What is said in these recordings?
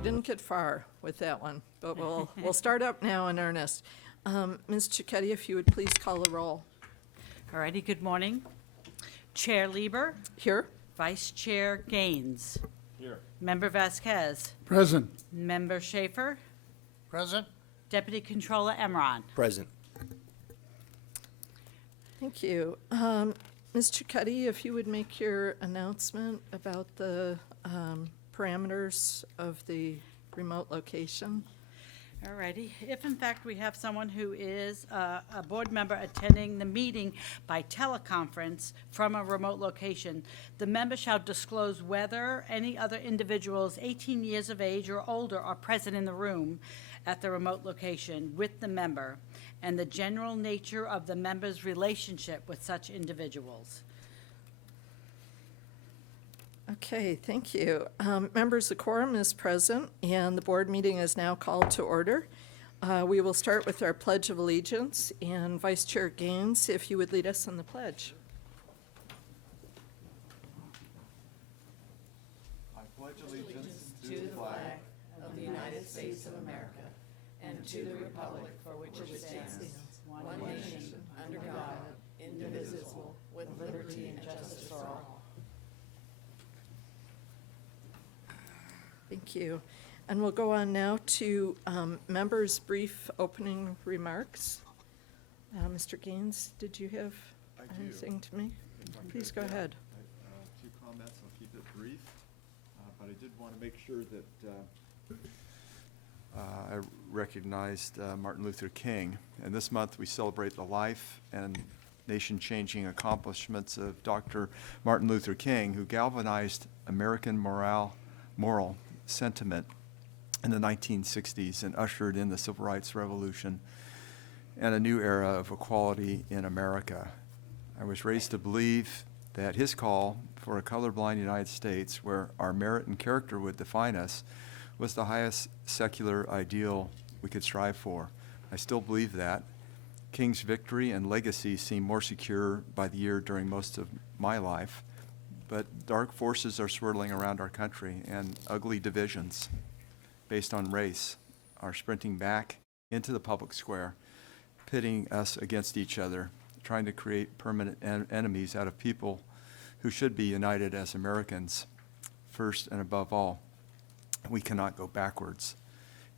we didn't get far with that one, but we'll start up now in earnest. Ms. Cicchetti, if you would please call the roll. All righty, good morning. Chair Lieber, Here? Vice Chair Gaines, Here. Member Vasquez, Present. Member Schaefer, Present. Deputy Controller Emron. Present. Thank you. Ms. Cicchetti, if you would make your announcement about the parameters of the remote location. All righty. If in fact we have someone who is a board member attending the meeting by teleconference from a remote location, the member shall disclose whether any other individuals 18 years of age or older are present in the room at the remote location with the member, and the general nature of the member's relationship with such individuals. Okay, thank you. Members, the quorum is present, and the board meeting is now called to order. We will start with our Pledge of Allegiance, and Vice Chair Gaines, if you would lead us in the pledge. I pledge allegiance to the flag of the United States of America and to the republic for which it stands, one nation, under God, indivisible, with liberty and justice for all. Thank you. And we'll go on now to members' brief opening remarks. Mr. Gaines, did you have I do. anything to me? If I Please could, go ahead. Two comments, I'll keep it brief, but I did want to make sure that I recognized Martin Luther King. And this month we celebrate the life and nation-changing accomplishments of Dr. Martin Luther King, who galvanized American moral sentiment in the 1960s and ushered in the Civil Rights Revolution and a new era of equality in America. I was raised to believe that his call for a colorblind United States, where our merit and character would define us, was the highest secular ideal we could strive for. I still believe that. King's victory and legacy seem more secure by the year during most of my life, but dark forces are swirling around our country, and ugly divisions based on race are sprinting back into the public square, pitting us against each other, trying to create permanent enemies out of people who should be united as Americans, first and above all. We cannot go backwards.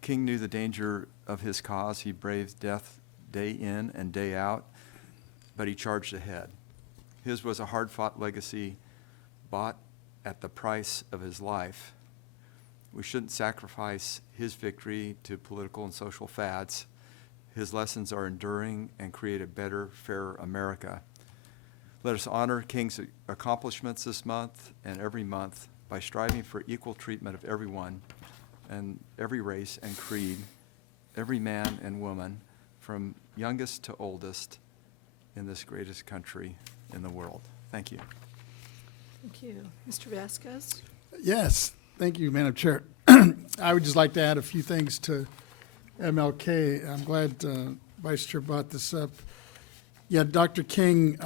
King knew the danger of his cause. He braved death day in and day out, but he charged ahead. His was a hard-fought legacy bought at the price of his life. We shouldn't sacrifice his victory to political and social fads. His lessons are enduring and create a better, fairer America. Let us honor King's accomplishments this month and every month by striving for equal treatment of everyone and every race and creed, every man and woman, from youngest to oldest, in this greatest country in the world. Thank you. Thank you. Mr. Vasquez? Yes, thank you, Madam Chair. I would just like to add a few things to MLK. I'm glad Vice Chair brought this up. Yeah, Dr. King,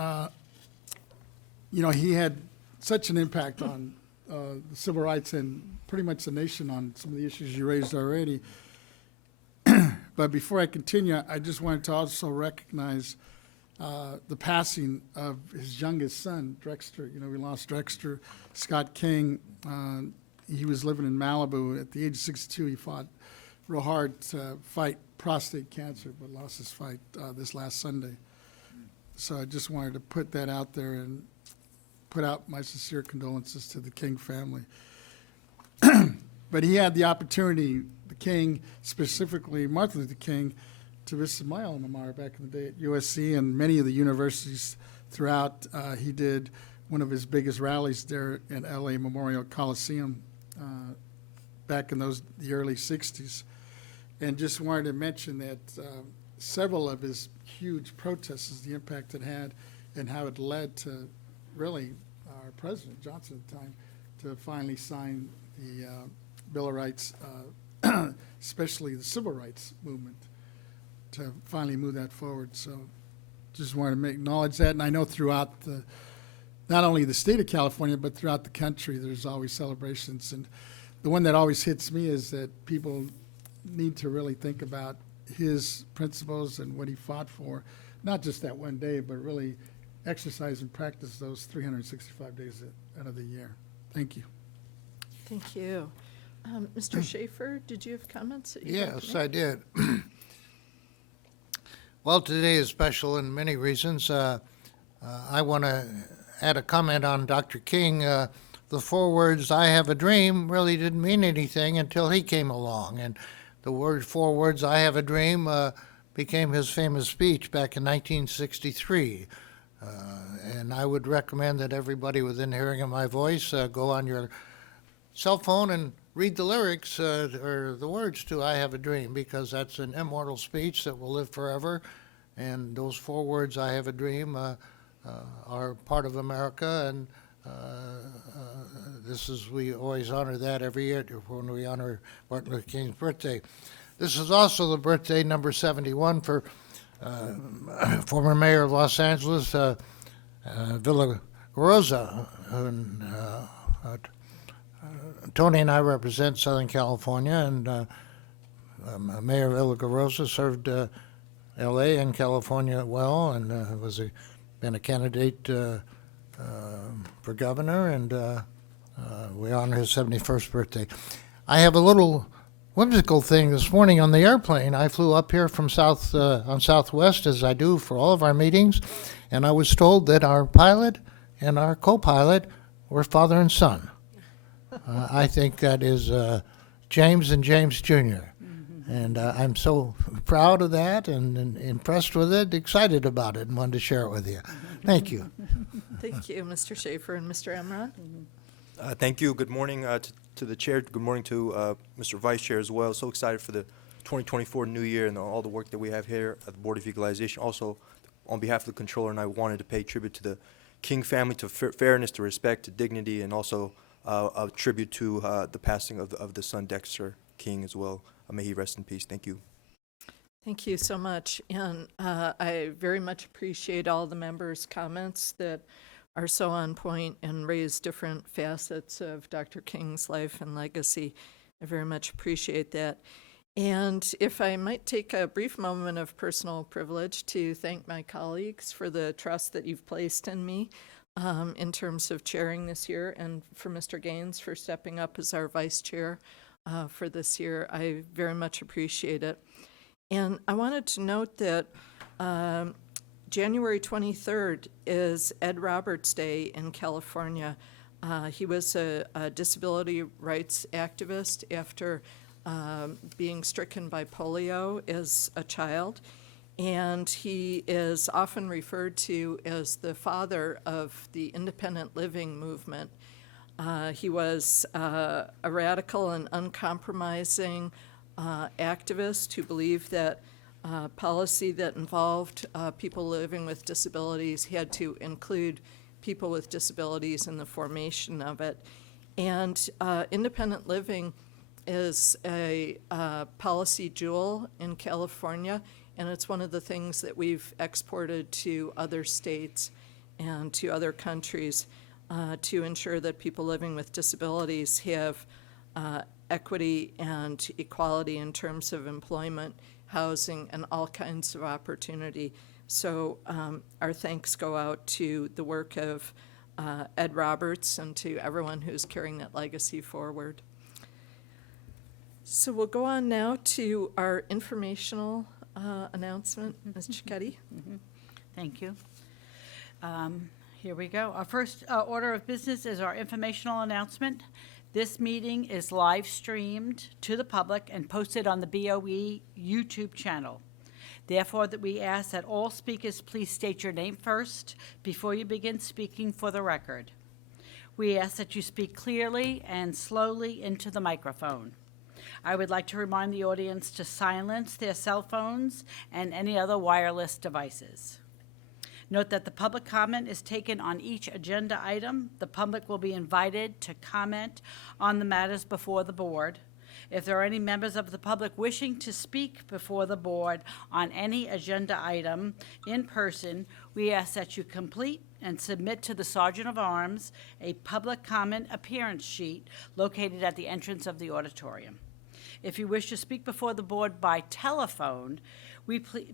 he had such an impact on the civil rights and pretty much the nation on some of the issues you raised already. But before I continue, I just wanted to also recognize the passing of his youngest son, Drexter. We lost Drexter, Scott King. He was living in Malibu. At the age of 62, he fought real hard to fight prostate cancer, but lost his fight this last Sunday. So I just wanted to put that out there and put out my sincere condolences to the King family. But he had the opportunity, the King, specifically Martin Luther King, to visit my alma mater back in the day at USC and many of the universities throughout. He did one of his biggest rallies there at LA Memorial Coliseum back in the early 60s. And just wanted to mention that several of his huge protests, the impact it had and how it led to really our President Johnson at the time to finally sign the Bill of Rights, especially the civil rights movement, to finally move that forward. So just wanted to acknowledge that. And I know throughout not only the state of California, but throughout the country, there's always celebrations. And the one that always hits me is that people need to really think about his principles and what he fought for, not just that one day, but really exercise and practice those 365 days out of the year. Thank you. Thank you. Mr. Schaefer, did you have comments that you'd like to Yes, make? I did. Well, today is special in many reasons. I want to add a comment on Dr. King. The 4 words, "I have a dream," really didn't mean anything until he came along. And the 4 words, "I have a dream," became his famous speech back in 1963. And I would recommend that everybody within hearing of my voice go on your cell phone and read the lyrics or the words to "I Have a Dream," because that's an immortal speech that will live forever. And those 4 words, "I have a dream," are part of America. And we always honor that every year when we honor Martin Luther King's birthday. This is also the birthday, number 71, for former mayor of Los Angeles, Villa Rosa. And Tony and I represent Southern California, and Mayor Villagrosa served L.A. and California well, and been a candidate for governor, and we honor his 71st birthday. I have a little whimsical thing this morning on the airplane. I flew up here from on Southwest, as I do for all of our meetings, and I was told that our pilot and our co-pilot were father and son. I think that is James and James Jr. And I'm so proud of that and impressed with it, excited about it, and wanted to share it with you. Thank you. Thank you, Mr. Schaefer and Mr. Emrod. Thank you. Good morning to the chair. Good morning to Mr. Vice Chair as well. So excited for the 2024 new year and all the work that we have here at the Board of Equalization. Also, on behalf of the Controller and I wanted to pay tribute to the King family, to fairness, to respect, to dignity, and also a tribute to the passing of the son Dexter King as well. May he rest in peace. Thank you. Thank you so much. And I very much appreciate all the members' comments that are so on point and raise different facets of Dr. King's life and legacy. I very much appreciate that. And if I might take a brief moment of personal privilege to thank my colleagues for the trust that you've placed in me in terms of chairing this year, and for Mr. Gaines for stepping up as our vice chair for this year. I very much appreciate it. And I wanted to note that January 23rd is Ed Roberts Day in California. He was a disability rights activist after being stricken by polio as a child. And he is often referred to as the father of the independent living movement. He was a radical and uncompromising activist who believed that policy that involved people living with disabilities had to include people with disabilities in the formation of it. And independent living is a policy jewel in California, and it's one of the things that we've exported to other states and to other countries to ensure that people living with disabilities have equity and equality in terms of employment, housing, and all kinds of opportunity. So our thanks go out to the work of Ed Roberts and to everyone who's carrying that legacy forward. So we'll go on now to our informational announcement. Ms. Cicchetti? Thank you. Here we go. Our first order of business is our informational announcement. This meeting is live streamed to the public and posted on the BoE YouTube channel. Therefore, that we ask that all speakers please state your name first before you begin speaking for the record. We ask that you speak clearly and slowly into the microphone. I would like to remind the audience to silence their cell phones and any other wireless devices. Note that the public comment is taken on each agenda item. The public will be invited to comment on the matters before the board. If there are any members of the public wishing to speak before the board on any agenda item in person, we ask that you complete and submit to the Sergeant of Arms a public comment appearance sheet located at the entrance of the auditorium. If you wish to speak before the board by telephone,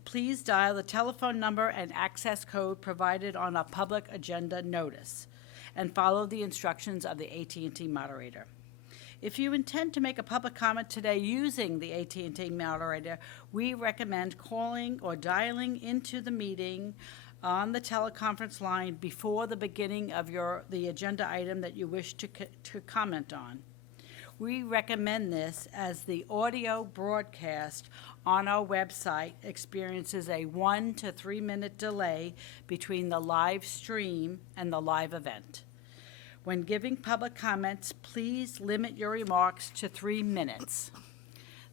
please dial the telephone number and access code provided on a public agenda notice and follow the instructions of the AT&T moderator. If you intend to make a public comment today using the AT&T moderator, we recommend calling or dialing into the meeting on the teleconference line before the beginning of the agenda item that you wish to comment on. We recommend this as the audio broadcast on our website experiences a 1 to 3 minute delay between the live stream and the live event. When giving public comments, please limit your remarks to 3 minutes.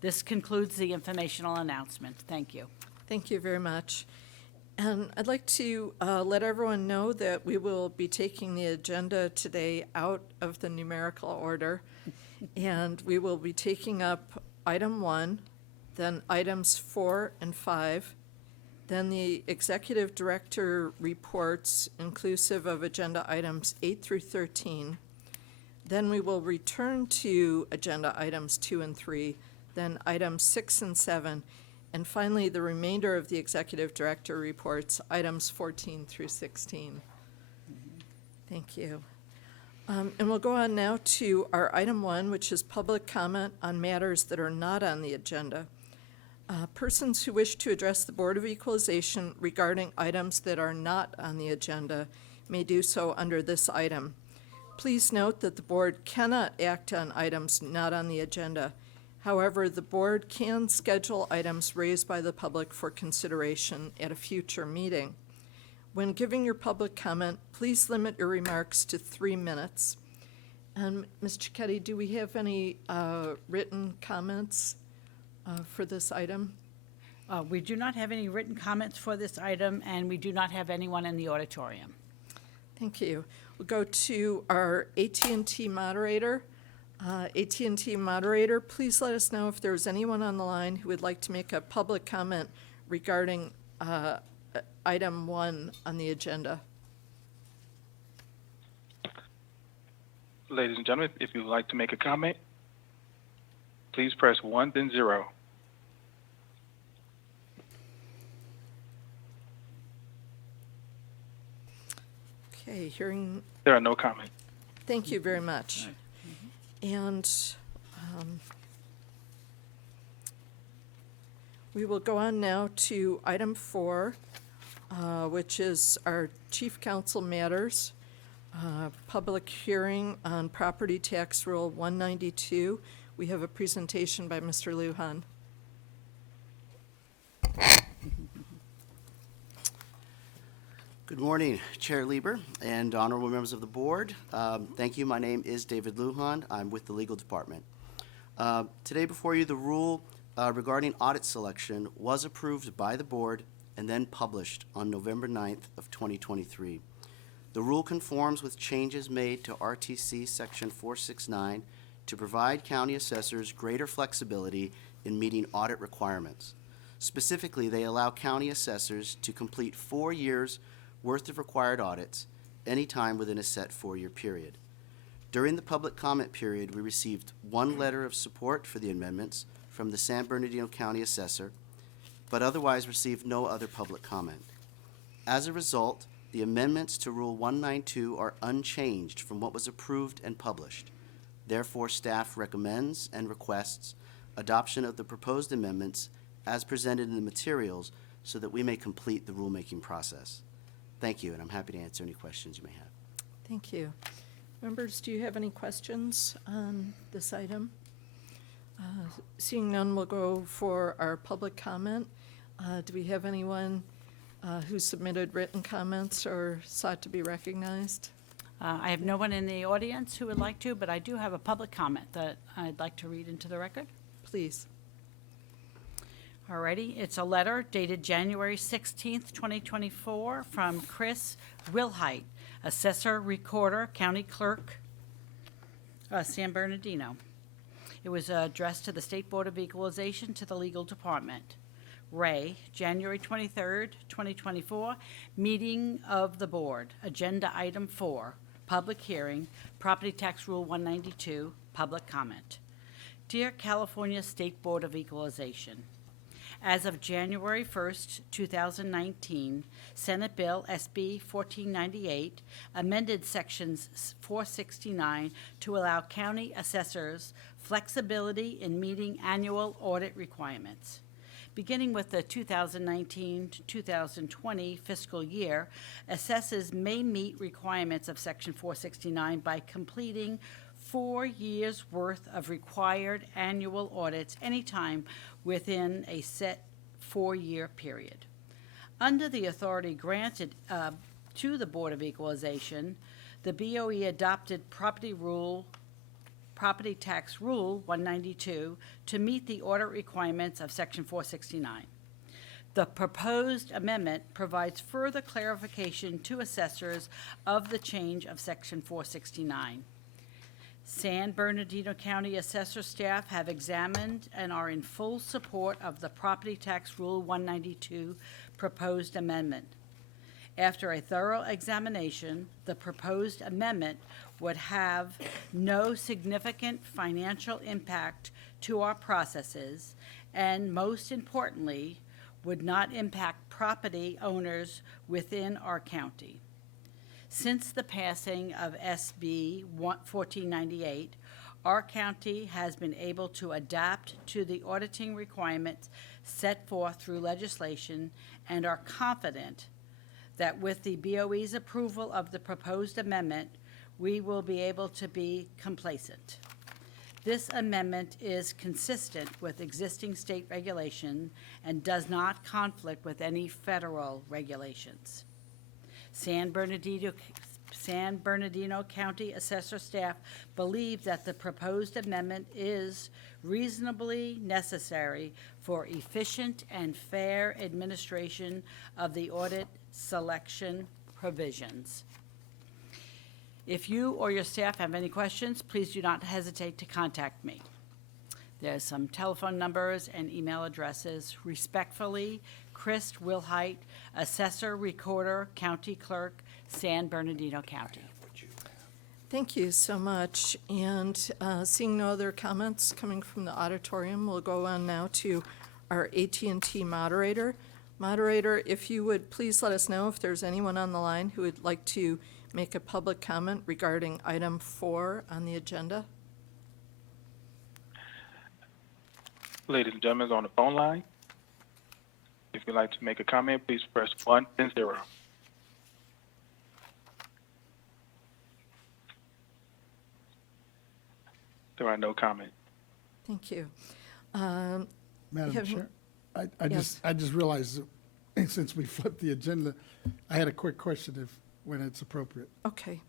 This concludes the informational announcement. Thank you. Thank you very much. And I'd like to let everyone know that we will be taking the agenda today out of the numerical order, and we will be taking up item 1, then items 4 and 5, then the executive director reports inclusive of agenda items 8 through 13. Then we will return to agenda items 2 and 3, then items 6 and 7, and finally the remainder of the executive director reports, items 14 through 16. Thank you. And we'll go on now to our item 1, which is public comment on matters that are not on the agenda. Persons who wish to address the Board of Equalization regarding items that are not on the agenda may do so under this item. Please note that the board cannot act on items not on the agenda. However, the board can schedule items raised by the public for consideration at a future meeting. When giving your public comment, please limit your remarks to 3 minutes. And Ms. Cicchetti, do we have any written comments for this item? We do not have any written comments for this item, and we do not have anyone in the auditorium. Thank you. We'll go to our AT&T moderator. AT&T moderator, please let us know if there's anyone on the line who would like to make a public comment regarding item 1 on the agenda. Ladies and gentlemen, if you would like to make a comment, please press 1, then 0. Okay, hearing, There are no comments. thank you very much. And we will go on now to item 4, which is our chief counsel matters. Public hearing on property tax rule 192. We have a presentation by Mr. Lujan. Good morning, Chair Lieber and honorable members of the board. Thank you. My name is David Lujan. I'm with the legal department. Today before you, the rule regarding audit selection was approved by the board and then published on November 9th of 2023. The rule conforms with changes made to RTC Section 469 to provide county assessors greater flexibility in meeting audit requirements. Specifically, they allow county assessors to complete 4 years worth of required audits anytime within a set 4-year period. During the public comment period, we received 1 letter of support for the amendments from the San Bernardino County Assessor, but otherwise received no other public comment. As a result, the amendments to Rule 192 are unchanged from what was approved and published. Therefore, staff recommends and requests adoption of the proposed amendments as presented in the materials so that we may complete the rulemaking process. Thank you, and I'm happy to answer any questions you may have. Thank you. Members, do you have any questions on this item? Seeing none, we'll go for our public comment. Do we have anyone who submitted written comments or sought to be recognized? I have no one in the audience who would like to, but I do have a public comment that I'd like to read into the record. Please. Alrighty, it's a letter dated January 16th, 2024, from Chris Wilhite, Assessor Recorder, County Clerk, San Bernardino. It was addressed to the State Board of Equalization to the Legal Department. Ray, January 23rd, 2024, meeting of the board. Agenda item 4, public hearing, property tax rule 192, public comment. Dear California State Board of Equalization, as of January 1st, 2019, Senate Bill SB 1498 amended Sections 469 to allow county assessors flexibility in meeting annual audit requirements. Beginning with the 2019 to 2020 fiscal year, assessors may meet requirements of Section 469 by completing 4 years' worth of required annual audits anytime within a set 4-year period. Under the authority granted to the Board of Equalization, the BoE adopted property tax rule 192 to meet the audit requirements of Section 469. The proposed amendment provides further clarification to assessors of the change of Section 469. San Bernardino County assessor staff have examined and are in full support of the Property Tax Rule 192 proposed amendment. After a thorough examination, the proposed amendment would have no significant financial impact to our processes and, most importantly, would not impact property owners within our county. Since the passing of SB 1498, our county has been able to adapt to the auditing requirements set forth through legislation and are confident that with the BOE's approval of the proposed amendment, we will be able to be complacent. This amendment is consistent with existing state regulation and does not conflict with any federal regulations. San Bernardino County Assessor staff believe that the proposed amendment is reasonably necessary for efficient and fair administration of the audit selection provisions. If you or your staff have any questions, please do not hesitate to contact me. There's some telephone numbers and email addresses. Respectfully, Chris Wilhite, Assessor Recorder, County Clerk, San Bernardino County. Thank you so much. And seeing no other comments coming from the auditorium, we'll go on now to our AT&T moderator. Moderator, if you would please let us know if there's anyone on the line who would like to make a public comment regarding item 4 on the agenda. Ladies and gentlemen, on the phone line, if you'd like to make a comment, please press 1 and 0. There are no comments. Thank you. Madam Have- Chair, I Yes. just realized that since we flipped the agenda, I had a quick question when it's appropriate. Okay.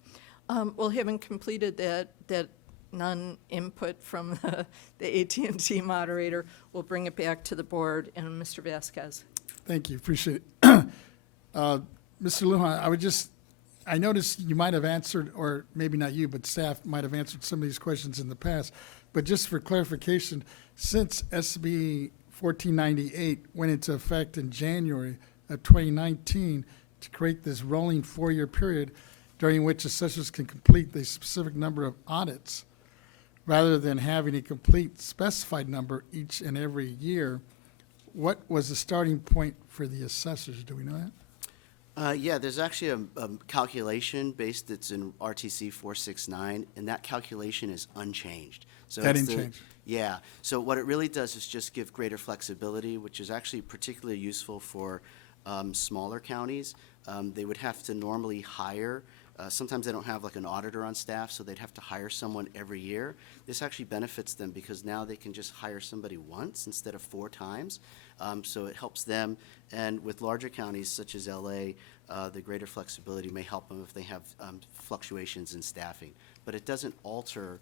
Well, having completed that non-input from the AT&T moderator, we'll bring it back to the board. And Mr. Vasquez. Thank you, appreciate it. Mr. Lujan, I noticed you might have answered, or maybe not you, but staff might have answered some of these questions in the past. But just for clarification, since SB 1498 went into effect in January of 2019 to create this rolling 4-year period during which assessors can complete the specific number of audits, rather than having a complete specified number each and every year, what was the starting point for the assessors? Do we know that? Yeah, there's actually a calculation based that's in RTC 469, and that calculation is unchanged. So That it's didn't change? Yeah, so what it really does is just give greater flexibility, which is actually particularly useful for smaller counties. They would have to normally hire, sometimes they don't have like an auditor on staff, so they'd have to hire someone every year. This actually benefits them because now they can just hire somebody once instead of 4 times. So it helps them, and with larger counties such as LA, the greater flexibility may help them if they have fluctuations in staffing. But it doesn't alter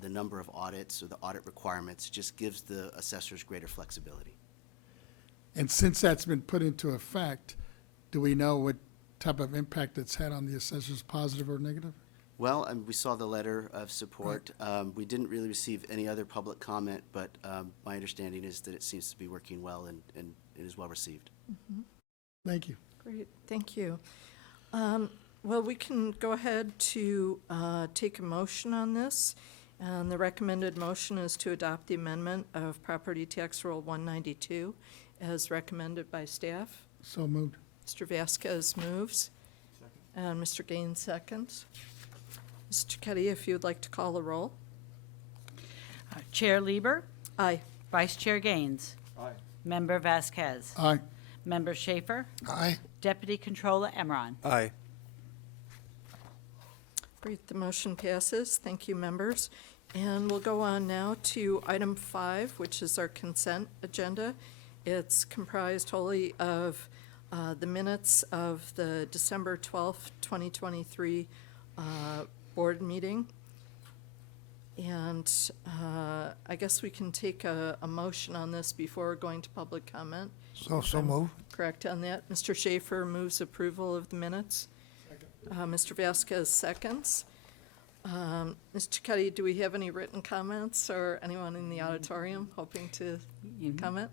the number of audits or the audit requirements, it just gives the assessors greater flexibility. And since that's been put into effect, do we know what type of impact it's had on the assessors, positive or negative? Well, we saw the letter of support. We didn't really receive any other public comment, but my understanding is that it seems to be working well and it is well received. Thank you. Great, thank you. Well, we can go ahead to take a motion on this. And the recommended motion is to adopt the amendment of Property Tax Rule 192 as recommended by staff. So moved. Mr. Vasquez moves. And Mr. Gaines seconds. Mr. Keddy, if you'd like to call the roll. Chair Lieber, Aye. Vice Chair Gaines, Aye. Member Vasquez, Aye. Member Schaefer, Aye. Deputy Controller Emron. Aye. Great, the motion passes. Thank you, members. And we'll go on now to item 5, which is our consent agenda. It's comprised wholly of the minutes of the December 12th, 2023 board meeting. And I guess we can take a motion on this before going to public comment. So move. Correct on that? Mr. Schaefer moves approval of the minutes. Mr. Vasquez seconds. Mr. Cuddy, do we have any written comments or anyone in the auditorium hoping to comment?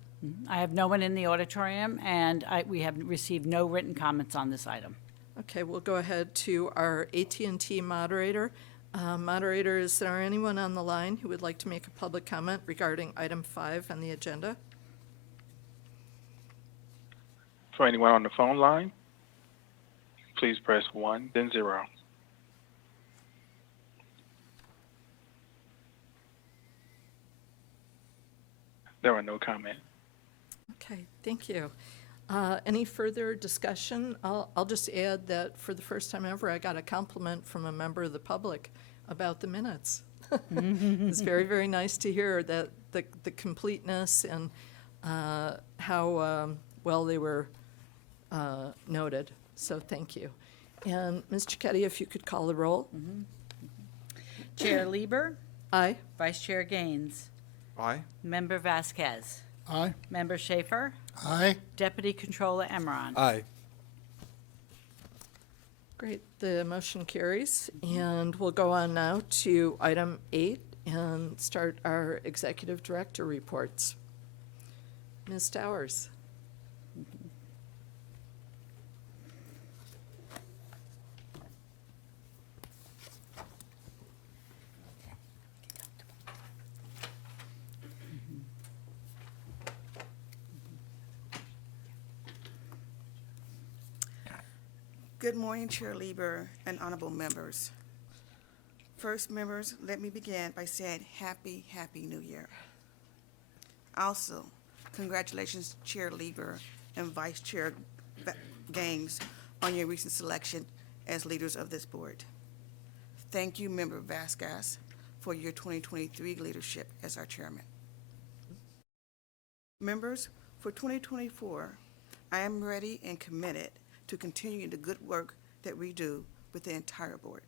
I have no one in the auditorium, and we have received no written comments on this item. Okay, we'll go ahead to our AT&T moderator. Moderator, is there anyone on the line who would like to make a public comment regarding item 5 on the agenda? For anyone on the phone line, please press 1, then 0. There are no comments. Okay, thank you. Any further discussion? I'll just add that for the first time ever, I got a compliment from a member of the public about the minutes. It's very, very nice to hear that the completeness and how well they were noted. So thank you. And Mr. Keddy, if you could call the roll. Chair Lieber, Aye. Vice Chair Gaines, Aye. Member Vasquez, Aye. Member Schaefer, Aye. Deputy Controller Emron. Aye. Great, the motion carries. And we'll go on now to item 8 and start our executive director reports. Ms. Towers. Good morning, Chair Lieber and honorable members. First, members, let me begin by saying Happy New Year. Also, congratulations, Chair Lieber and Vice Chair Gaines, on your recent selection as leaders of this board. Thank you, Member Vasquez, for your 2023 leadership as our chairman. Members, for 2024, I am ready and committed to continuing the good work that we do with the entire board.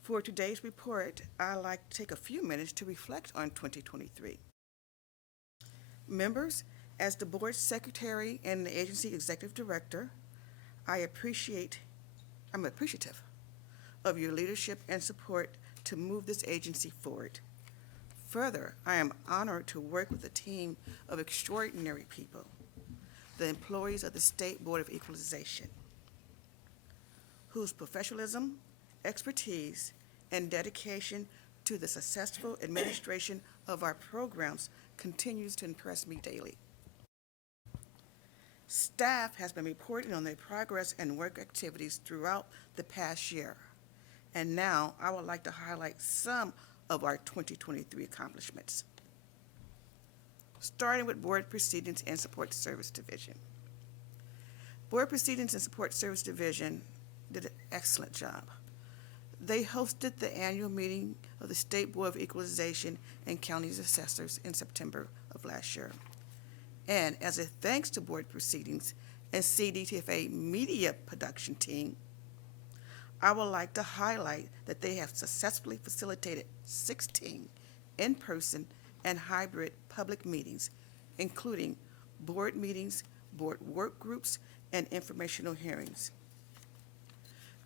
For today's report, I'd like to take a few minutes to reflect on 2023. Members, as the board secretary and the agency executive director, I'm appreciative of your leadership and support to move this agency forward. Further, I am honored to work with a team of extraordinary people, the employees of the State Board of Equalization, whose professionalism, expertise, and dedication to the successful administration of our programs continues to impress me daily. Staff has been reporting on their progress and work activities throughout the past year, and now I would like to highlight some of our 2023 accomplishments. Starting with Board Proceedings and Support Service Division. Board Proceedings and Support Service Division did an excellent job. They hosted the annual meeting of the State Board of Equalization and County's Assessors in September of last year. And as a thanks to Board Proceedings and CDTFA Media Production Team, I would like to highlight that they have successfully facilitated 16 in-person and hybrid public meetings, including board meetings, board work groups, and informational hearings.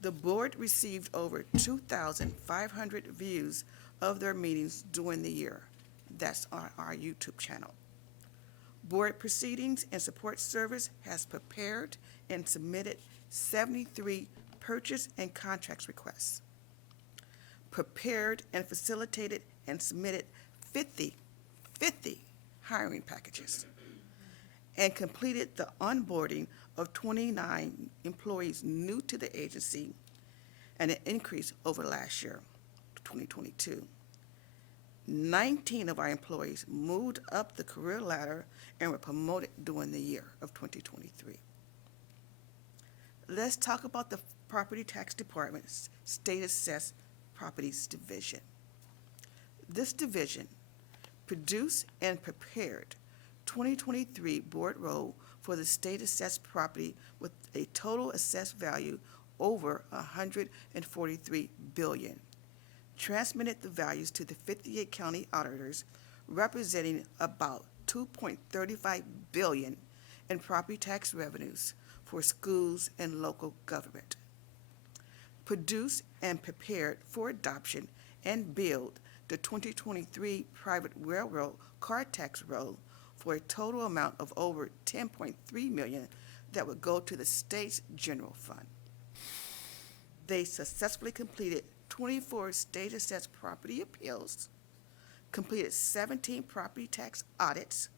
The board received over 2,500 views of their meetings during the year. That's on our YouTube channel. Board Proceedings and Support Service has prepared and submitted 73 purchase and contracts requests, prepared and facilitated and submitted 50 hiring packages, and completed the onboarding of 29 employees new to the agency, and an increase over last year, 2022. 19 of our employees moved up the career ladder and were promoted during the year of 2023. Let's talk about the Property Tax Department's State Assessed Properties Division. This division produced and prepared 2023 board roll for the state assessed property with a total assessed value over $143 billion. Transmitted the values to the 58 county auditors, representing about $2.35 billion in property tax revenues for schools and local government. Produced and prepared for adoption and billed the 2023 private railroad car tax roll for a total amount of over $10.3 million that would go to the state's general fund. They successfully completed 24 state assessed property appeals, completed 17 property tax audits,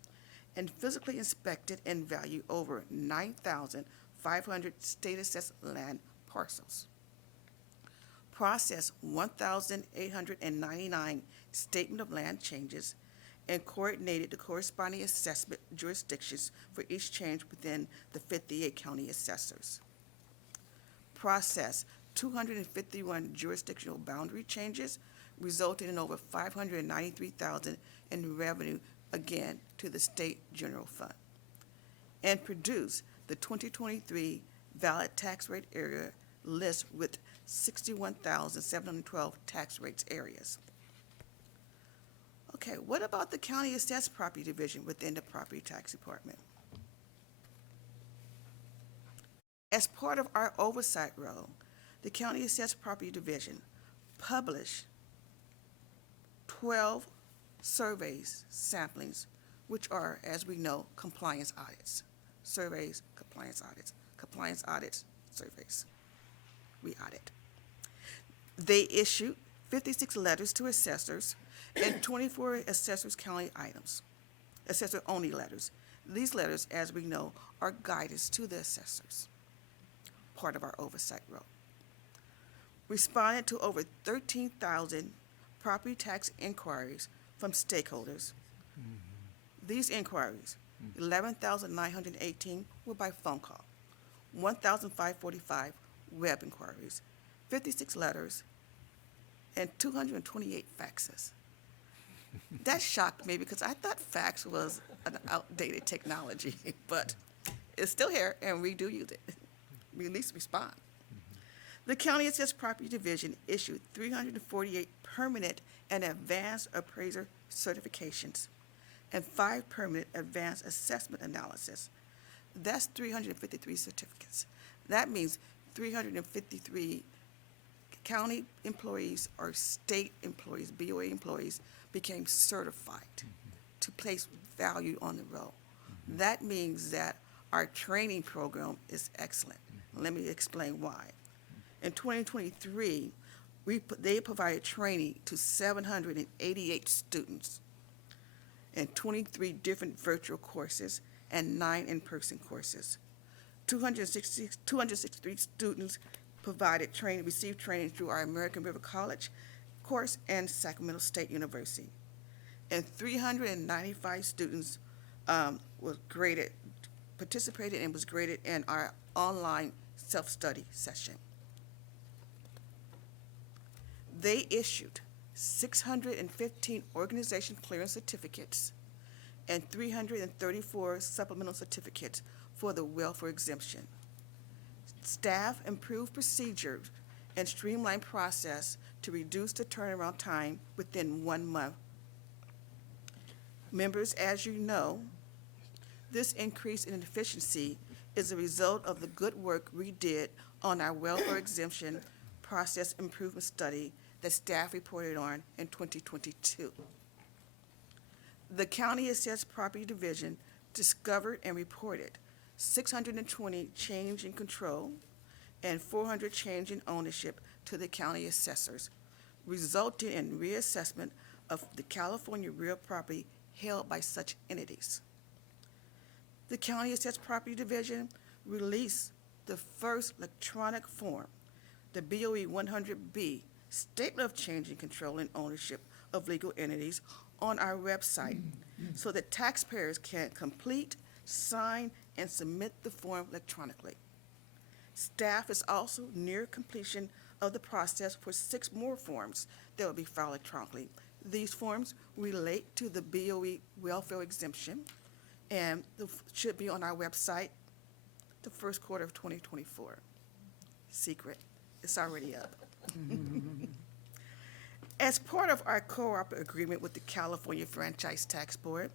and physically inspected and valued over 9,500 state assessed land parcels. Processed 1,899 statement of land changes and coordinated the corresponding assessment jurisdictions for each change within the 58 county assessors. Processed 251 jurisdictional boundary changes, resulting in over $593,000 in revenue, again, to the state general fund. And produced the 2023 valid tax rate area list with 61,712 tax rates areas. Okay, what about the county assessed property division within the property tax department? As part of our oversight role, the County Assessed Property Division published 12 surveys, samplings, which are, as we know, compliance audits. Surveys, compliance audits, surveys. We audit. They issued 56 letters to assessors and 24 assessors county items, assessor-only letters. These letters, as we know, are guidance to the assessors, part of our oversight role. Responded to over 13,000 property tax inquiries from stakeholders. These inquiries, 11,918 were by phone call, 1,545 web inquiries, 56 letters, and 228 faxes. That shocked me because I thought fax was an outdated technology, but it's still here and we do use it. We at least respond. The County Assessed Property Division issued 348 permanent and advanced appraiser certifications and 5 permanent advanced assessment analysis. That's 353 certificates. That means 353 county employees or state employees, BoE employees, became certified to place value on the roll. That means that our training program is excellent. Let me explain why. In 2023, they provided training to 788 students in 23 different virtual courses and 9 in-person courses. 263 students received training through our American River College course and Sacramento State University. And 395 students participated and was graded in our online self-study session. They issued 615 organization clearance certificates and 334 supplemental certificates for the welfare exemption. Staff improved procedures and streamlined process to reduce the turnaround time within 1 month. Members, as you know, this increase in efficiency is a result of the good work we did on our welfare exemption process improvement study that staff reported on in 2022. The County Assessed Property Division discovered and reported 620 change in control and 400 change in ownership to the county assessors, resulting in reassessment of the California real property held by such entities. The County Assessed Property Division released the first electronic form, the BOE 100B, Statement of Change in Control and Ownership of Legal Entities, on our website so that taxpayers can complete, sign, and submit the form electronically. Staff is also near completion of the process for 6 more forms that will be filed electronically. These forms relate to the BOE welfare exemption and should be on our website the first quarter of 2024. Secret, it's already up. As part of our co-op agreement with the California Franchise Tax Board,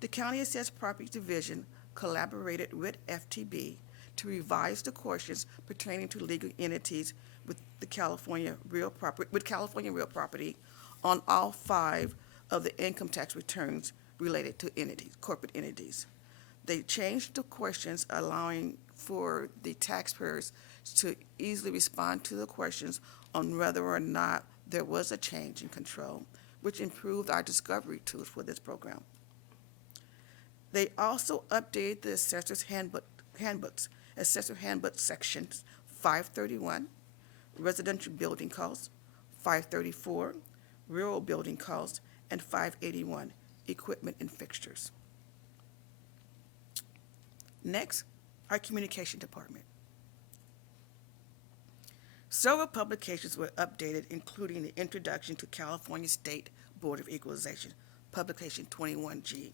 the County Assessed Property Division collaborated with FTB to revise the questions pertaining to legal entities with California real property on all 5 of the income tax returns related to entities, corporate entities. They changed the questions, allowing for the taxpayers to easily respond to the questions on whether or not there was a change in control, which improved our discovery tools for this program. They also updated the assessor's handbooks, assessor handbook sections 531, residential building costs, 534, rural building costs, and 581, equipment and fixtures. Next, our communication department. Several publications were updated, including the introduction to California State Board of Equalization, publication 21G,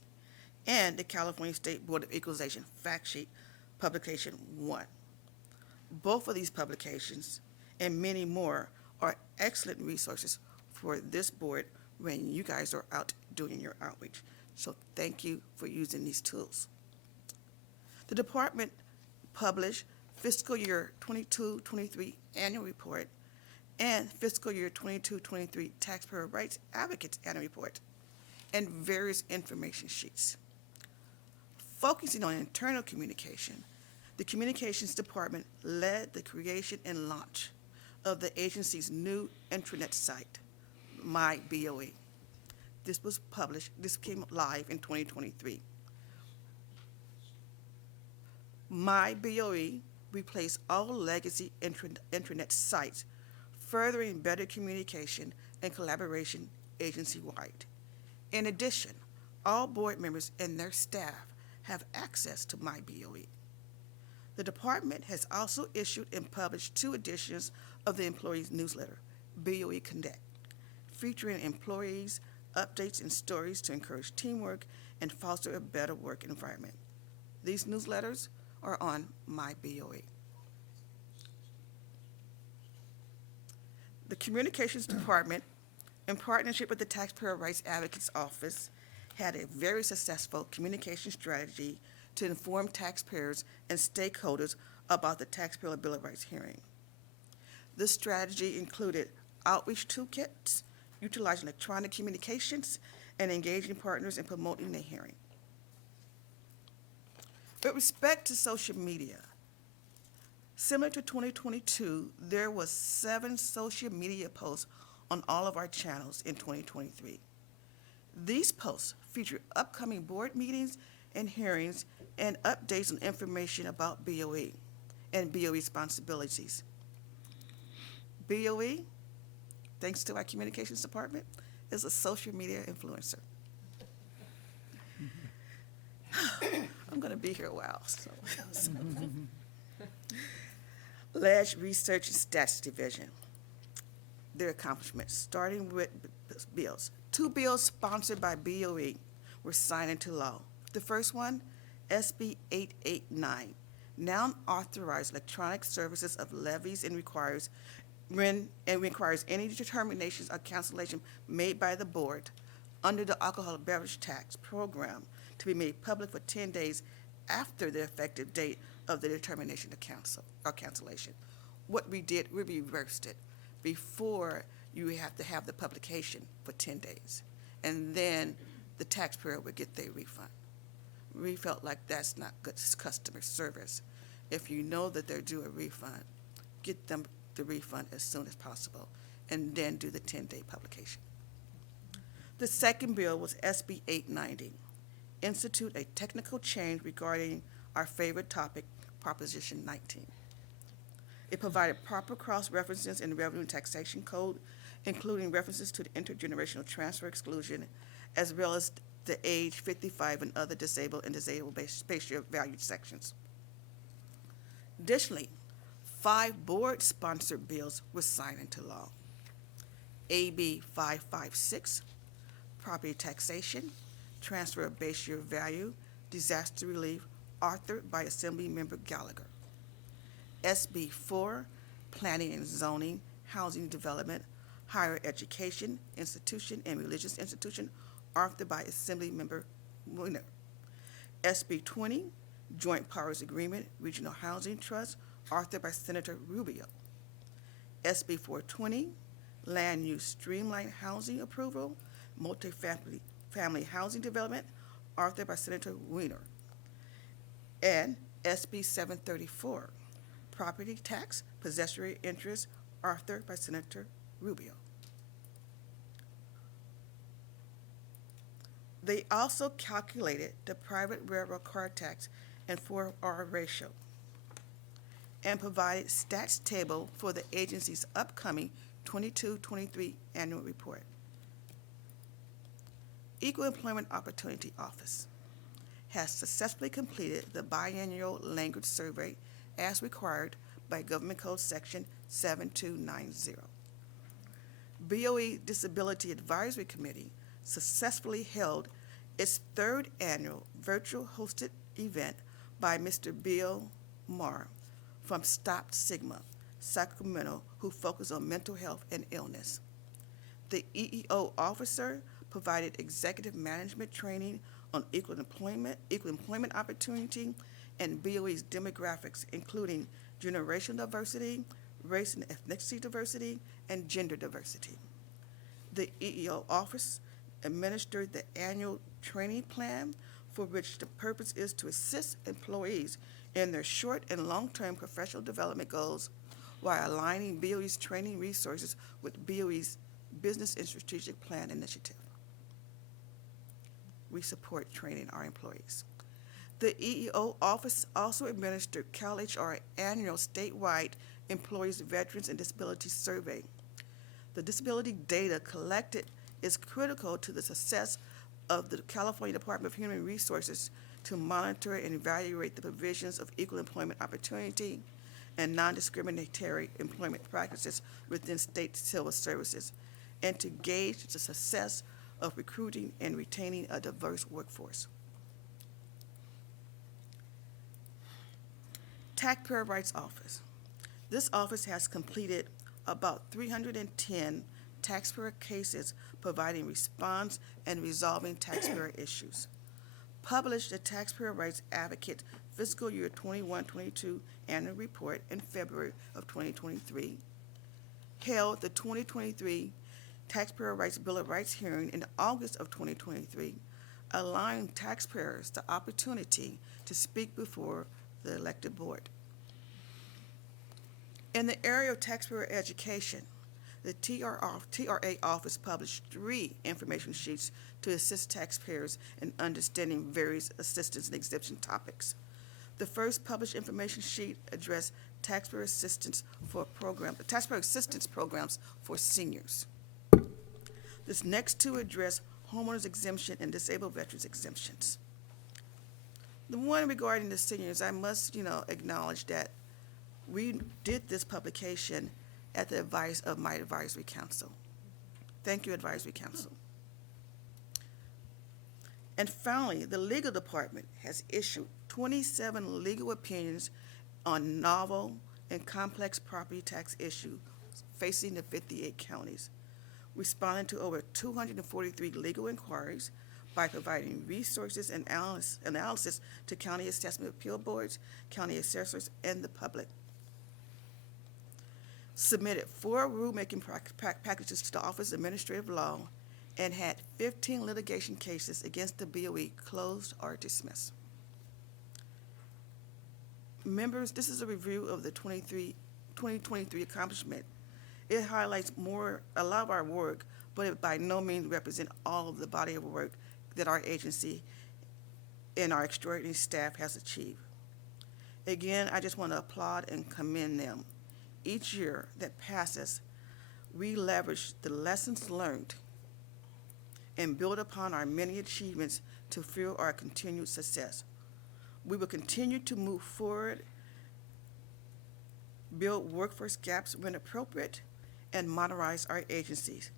and the California State Board of Equalization fact sheet, publication 1. Both of these publications and many more are excellent resources for this board when you guys are out doing your outreach. So thank you for using these tools. The department published fiscal year 22-23 annual report and fiscal year 22-23 taxpayer rights advocates annual report and various information sheets. Focusing on internal communication, the communications department led the creation and launch of the agency's new intranet site, My BoE. This came live in 2023. My BoE replaced all legacy intranet sites, furthering better communication and collaboration agency-wide. In addition, all board members and their staff have access to My BoE. The department has also issued and published 2 editions of the employees' newsletter, BoE Connect, featuring employees, updates, and stories to encourage teamwork and foster a better work environment. These newsletters are on My BoE. The Communications Department, in partnership with the Taxpayer Rights Advocates Office, had a very successful communication strategy to inform taxpayers and stakeholders about the Taxpayer Bill of Rights hearing. This strategy included outreach toolkits, utilizing electronic communications, and engaging partners in promoting the hearing. With respect to social media, similar to 2022, there was 7 social media posts on all of our channels in 2023. These posts feature upcoming board meetings and hearings and updates on information about BoE and BoE responsibilities. BoE, thanks to our communications department, is a social media influencer. I'm going to be here a while. So. Ledge Research and Stats Division, their accomplishments, starting with bills. 2 bills sponsored by BoE were signed into law. The first one, SB 889, now authorizes electronic services of levies and requires any determinations or cancellation made by the board under the alcoholic beverage tax program to be made public for 10 days after the effective date of the determination to cancel or cancellation. What we did, we reversed it. Before, you have to have the publication for 10 days, and then the taxpayer would get their refund. We felt like that's not good customer service. If you know that they're due a refund, get them the refund as soon as possible, and then do the 10-day publication. The second bill was SB 890, institute a technical change regarding our favorite topic, Proposition 19. It provided proper cross-references in the Revenue and Taxation Code, including references to the intergenerational transfer exclusion, as well as the age 55 and other disabled and disabled-based spatial value sections. Additionally, 5 board-sponsored bills were signed into law. AB 556, property taxation, transfer of base year value, disaster relief, authored by Assemblymember Gallagher. SB 4, planning and zoning, housing development, higher education, institution, and religious institution, authored by Assemblymember Weiner. SB 20, joint powers agreement, regional housing trust, authored by Senator Rubio. SB 420, land use streamlined housing approval, multifamily housing development, authored by Senator Weiner. And SB 734, property tax, possessory interest, authored by Senator Rubio. They also calculated the private railroad car tax and 4R ratio, and provided stats table for the agency's upcoming 22-23 annual report. Equal Employment Opportunity Office has successfully completed the biannual language survey as required by Government Code Section 7290. BoE Disability Advisory Committee successfully held its 3rd annual virtual hosted event by Mr. Bill Marr from Stop Sigma, Sacramento, who focus on mental health and illness. The EEO officer provided executive management training on equal employment opportunity, and BoE's demographics, including generational diversity, race and ethnicity diversity, and gender diversity. The EEO office administered the annual training plan, for which the purpose is to assist employees in their short and long-term professional development goals while aligning BoE's training resources with BoE's business and strategic plan initiative. We support training our employees. The EEO office also administered CalHR annual statewide employees, veterans, and disability survey. The disability data collected is critical to the success of the California Department of Human Resources to monitor and evaluate the provisions of equal employment opportunity and non-discriminatory employment practices within state civil services, and to gauge the success of recruiting and retaining a diverse workforce. Taxpayer Rights Office. This office has completed about 310 taxpayer cases, providing response and resolving taxpayer issues. Published the Taxpayer Rights Advocate Fiscal Year 21-22 Annual Report in February of 2023. Held the 2023 Taxpayer Rights Bill of Rights hearing in August of 2023, allowing taxpayers the opportunity to speak before the elected board. In the area of taxpayer education, the TRA office published 3 information sheets to assist taxpayers in understanding various assistance and exemption topics. The first published information sheet addressed taxpayer assistance programs for seniors. This next 2 address homeowners exemption and disabled veterans exemptions. The one regarding the seniors, I must, acknowledge that we did this publication at the advice of my advisory council. Thank you, advisory council. And finally, the legal department has issued 27 legal opinions on novel and complex property tax issues facing the 58 counties, responding to over 243 legal inquiries by providing resources and analysis to county assessment appeal boards, county assessors, and the public. Submitted 4 rulemaking packages to the Office of Administrative Law, and had 15 litigation cases against the BoE closed or dismissed. Members, this is a review of the 2023 accomplishment. It highlights a lot of our work, but it by no means represent all of the body of work that our agency and our extraordinary staff has achieved. Again, I just want to applaud and commend them. Each year that passes, we leverage the lessons learned and build upon our many achievements to fuel our continued success. We will continue to move forward, build workforce gaps when appropriate, and modernize our agencies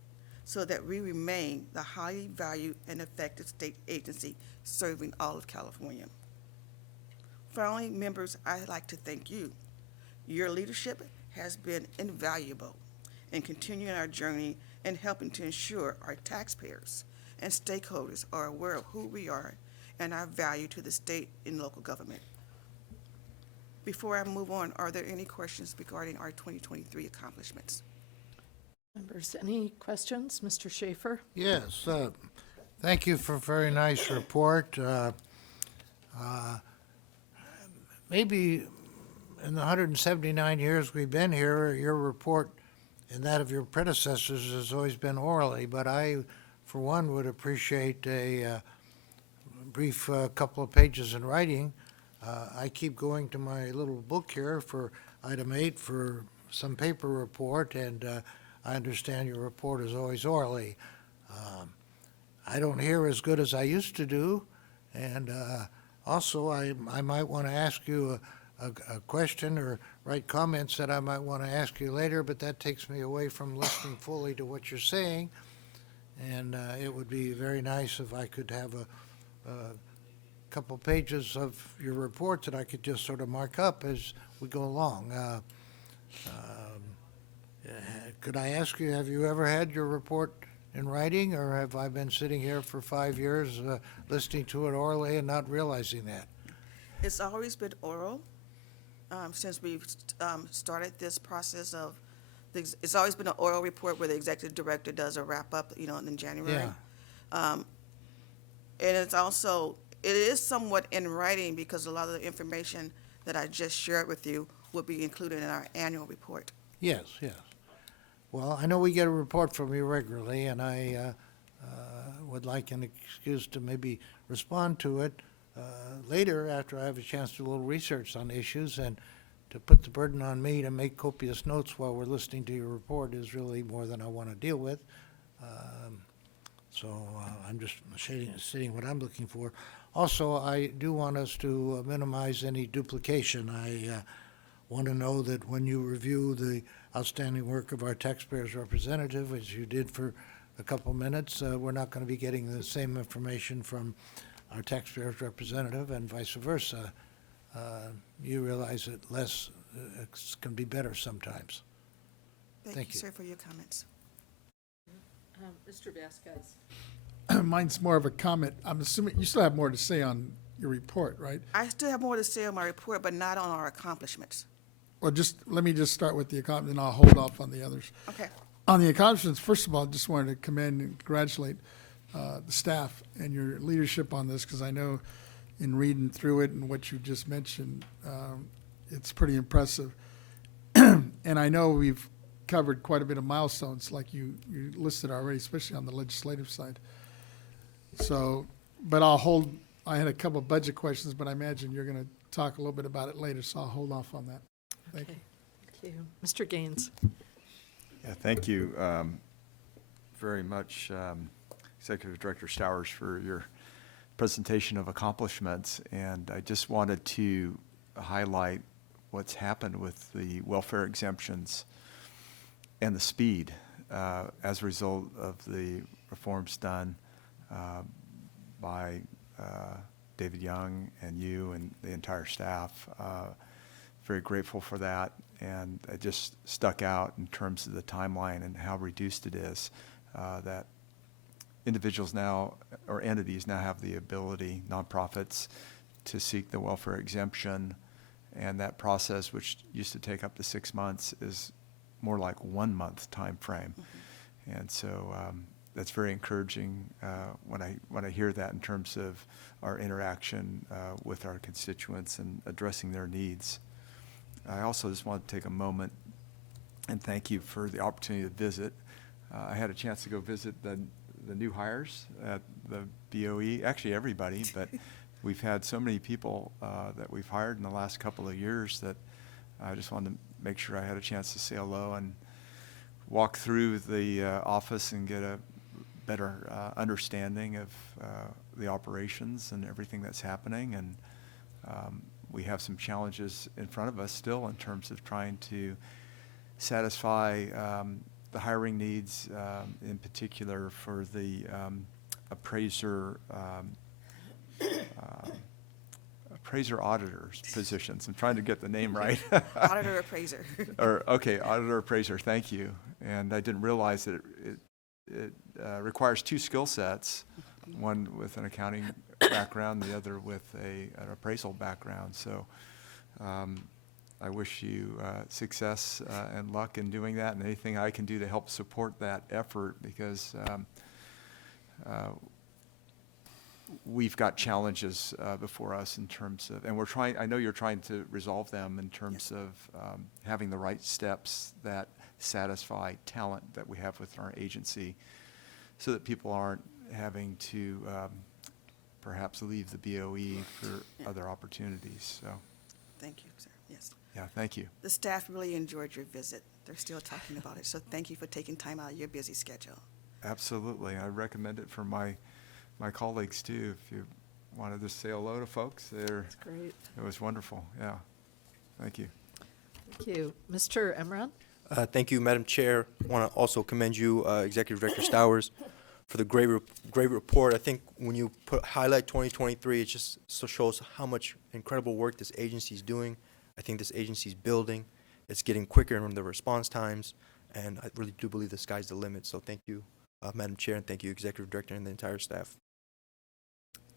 so that we remain the highly valued and effective state agency serving all of California. Finally, members, I'd like to thank you. Your leadership has been invaluable in continuing our journey and helping to ensure our taxpayers and stakeholders are aware of who we are and our value to the state and local government. Before I move on, are there any questions regarding our 2023 accomplishments? Members, any questions? Mr. Schaefer? Yes, thank you for a very nice report. Maybe in the 179 years we've been here, your report and that of your predecessors has always been orally, but I, for one, would appreciate a brief couple of pages in writing. I keep going to my little book here for item 8 for some paper report, and I understand your report is always orally. I don't hear as good as I used to do, and also I might want to ask you a question or write comments that I might want to ask you later, but that takes me away from listening fully to what you're saying, and it would be very nice if I could have a couple pages of your report that I could just sort of mark up as we go along. Could I ask you, have you ever had your report in writing, or have I been sitting here for 5 years listening to it orally and not realizing that? It's always been oral since we've started this process of, it's always been an oral report where the executive director does a wrap-up, in January. Yeah. And it's also, it is somewhat in writing because a lot of the information that I just shared with you will be included in our annual report. Yes, yes. Well, I know we get a report from you regularly, and I would like an excuse to maybe respond to it later after I have a chance to do a little research on issues, and to put the burden on me to make copious notes while we're listening to your report is really more than I want to deal with. So I'm just stating what I'm looking for. Also, I do want us to minimize any duplication. I want to know that when you review the outstanding work of our taxpayers' representative, as you did for a couple minutes, we're not going to be getting the same information from our taxpayers' representative and vice versa. You realize that less can be better sometimes. Thank you. Sir, for your comments. Mr. Vasquez? Mine's more of a comment. I'm assuming you still have more to say on your report, right? I still have more to say on my report, but not on our accomplishments. Well, let me just start with the accomplishment, and I'll hold off on the others. Okay. On the accomplishments, first of all, I just wanted to commend and congratulate the staff and your leadership on this, because I know in reading through it and what you just mentioned, it's pretty impressive. And I know we've covered quite a bit of milestones like you listed already, especially on the legislative side. So, but I had a couple of budget questions, but I imagine you're going to talk a little bit about it later, so I'll hold off on that. Thank you. Thank you. Mr. Gaines? Yeah, thank you very much, Executive Director Stowers, for your presentation of accomplishments. And I just wanted to highlight what's happened with the welfare exemptions and the speed as a result of the reforms done by David Young and you and the entire staff. Very grateful for that, and it just stuck out in terms of the timeline and how reduced it is, that individuals now, or entities now have the ability, nonprofits, to seek the welfare exemption, and that process, which used to take up to 6 months, is more like 1 month time frame. Mm-hmm. And so that's very encouraging when I hear that in terms of our interaction with our constituents and addressing their needs. I also just want to take a moment and thank you for the opportunity to visit. I had a chance to go visit the new hires at the BoE, actually everybody, but we've had so many people that we've hired in the last couple of years that I just wanted to make sure I had a chance to say hello and walk through the office and get a better understanding of the operations and everything that's happening. And we have some challenges in front of us still in terms of trying to satisfy the hiring needs, in particular for the appraiser auditors positions. I'm trying to get the name right. Auditor appraiser. Auditor appraiser, thank you. And I didn't realize that it requires two skill sets, one with an accounting background, the other with an appraisal background. So I wish you success and luck in doing that, and anything I can do to help support that effort, because we've got challenges before us in terms of, and I know you're trying to resolve them in terms of having the right steps that satisfy talent that we have within our agency, so that people aren't having to perhaps leave the BoE for other opportunities. So, Thank you, sir. Yes. yeah, thank you. The staff really enjoyed your visit. They're still talking about it, so thank you for taking time out of your busy schedule. Absolutely. I recommend it for my colleagues too. If you wanted to say hello to folks, That's great. it was wonderful. Yeah. Thank you. Thank you. Mr. Emron? Thank you, Madam Chair. I want to also commend you, Executive Director Stowers, for the great report. I think when you highlight 2023, it just shows how much incredible work this agency is doing. I think this agency is building. It's getting quicker in the response times, and I really do believe the sky's the limit. So thank you, Madam Chair, and thank you, Executive Director, and the entire staff.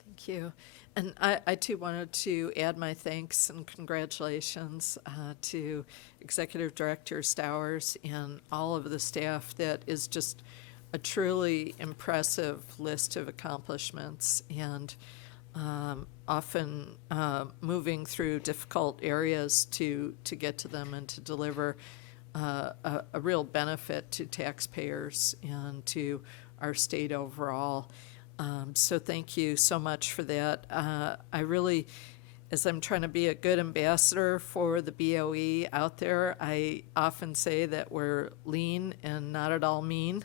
Thank you. And I too wanted to add my thanks and congratulations to Executive Director Stowers and all of the staff. That is just a truly impressive list of accomplishments, and often moving through difficult areas to get to them and to deliver a real benefit to taxpayers and to our state overall. So thank you so much for that. I really, as I'm trying to be a good ambassador for the BoE out there, I often say that we're lean and not at all mean.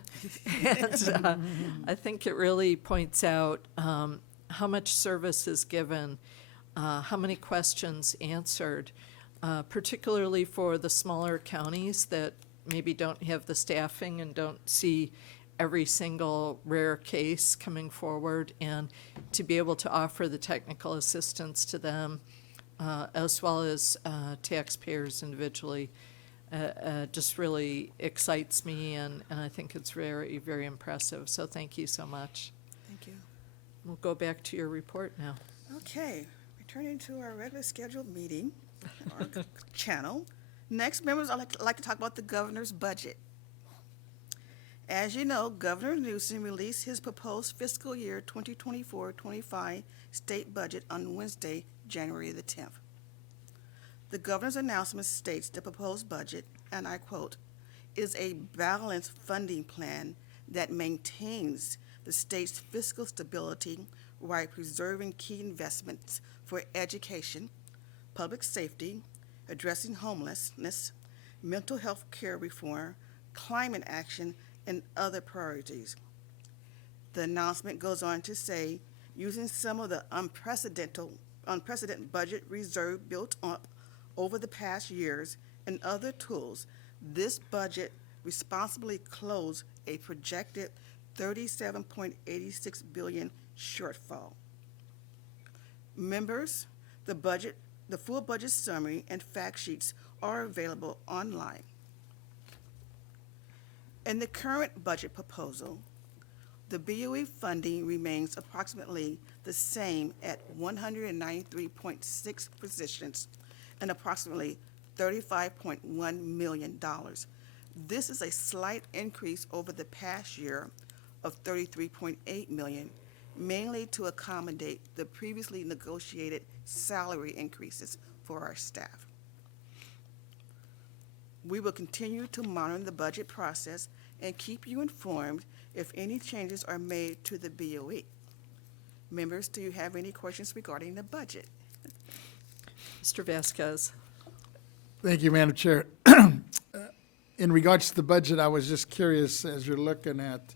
And I think it really points out how much service is given, how many questions answered, particularly for the smaller counties that maybe don't have the staffing and don't see every single rare case coming forward, and to be able to offer the technical assistance to them, as well as taxpayers individually, just really excites me, and I think it's very, very impressive. So thank you so much. Thank you. We'll go back to your report now. Okay, returning to our regular scheduled meeting, our channel. Next, members, I'd like to talk about the governor's budget. As you know, Governor Newsom released his proposed fiscal year 2024-25 state budget on Wednesday, January the 10th. The governor's announcement states the proposed budget, and I quote, is a balanced funding plan that maintains the state's fiscal stability while preserving key investments for education, public safety, addressing homelessness, mental health care reform, climate action, and other priorities. The announcement goes on to say, using some of the unprecedented budget reserve built up over the past years and other tools, this budget responsibly closed a projected $37.86 billion shortfall. Members, the full budget summary and fact sheets are available online. In the current budget proposal, the BoE funding remains approximately the same at 193.6 positions and approximately $35.1 million. This is a slight increase over the past year, of $33.8 million, mainly to accommodate the previously negotiated salary increases for our staff. We will continue to monitor the budget process and keep you informed if any changes are made to the BoE. Members, do you have any questions regarding the budget? Mr. Vasquez. Thank you, Madam Chair. In regards to the budget, I was just curious, as you're looking at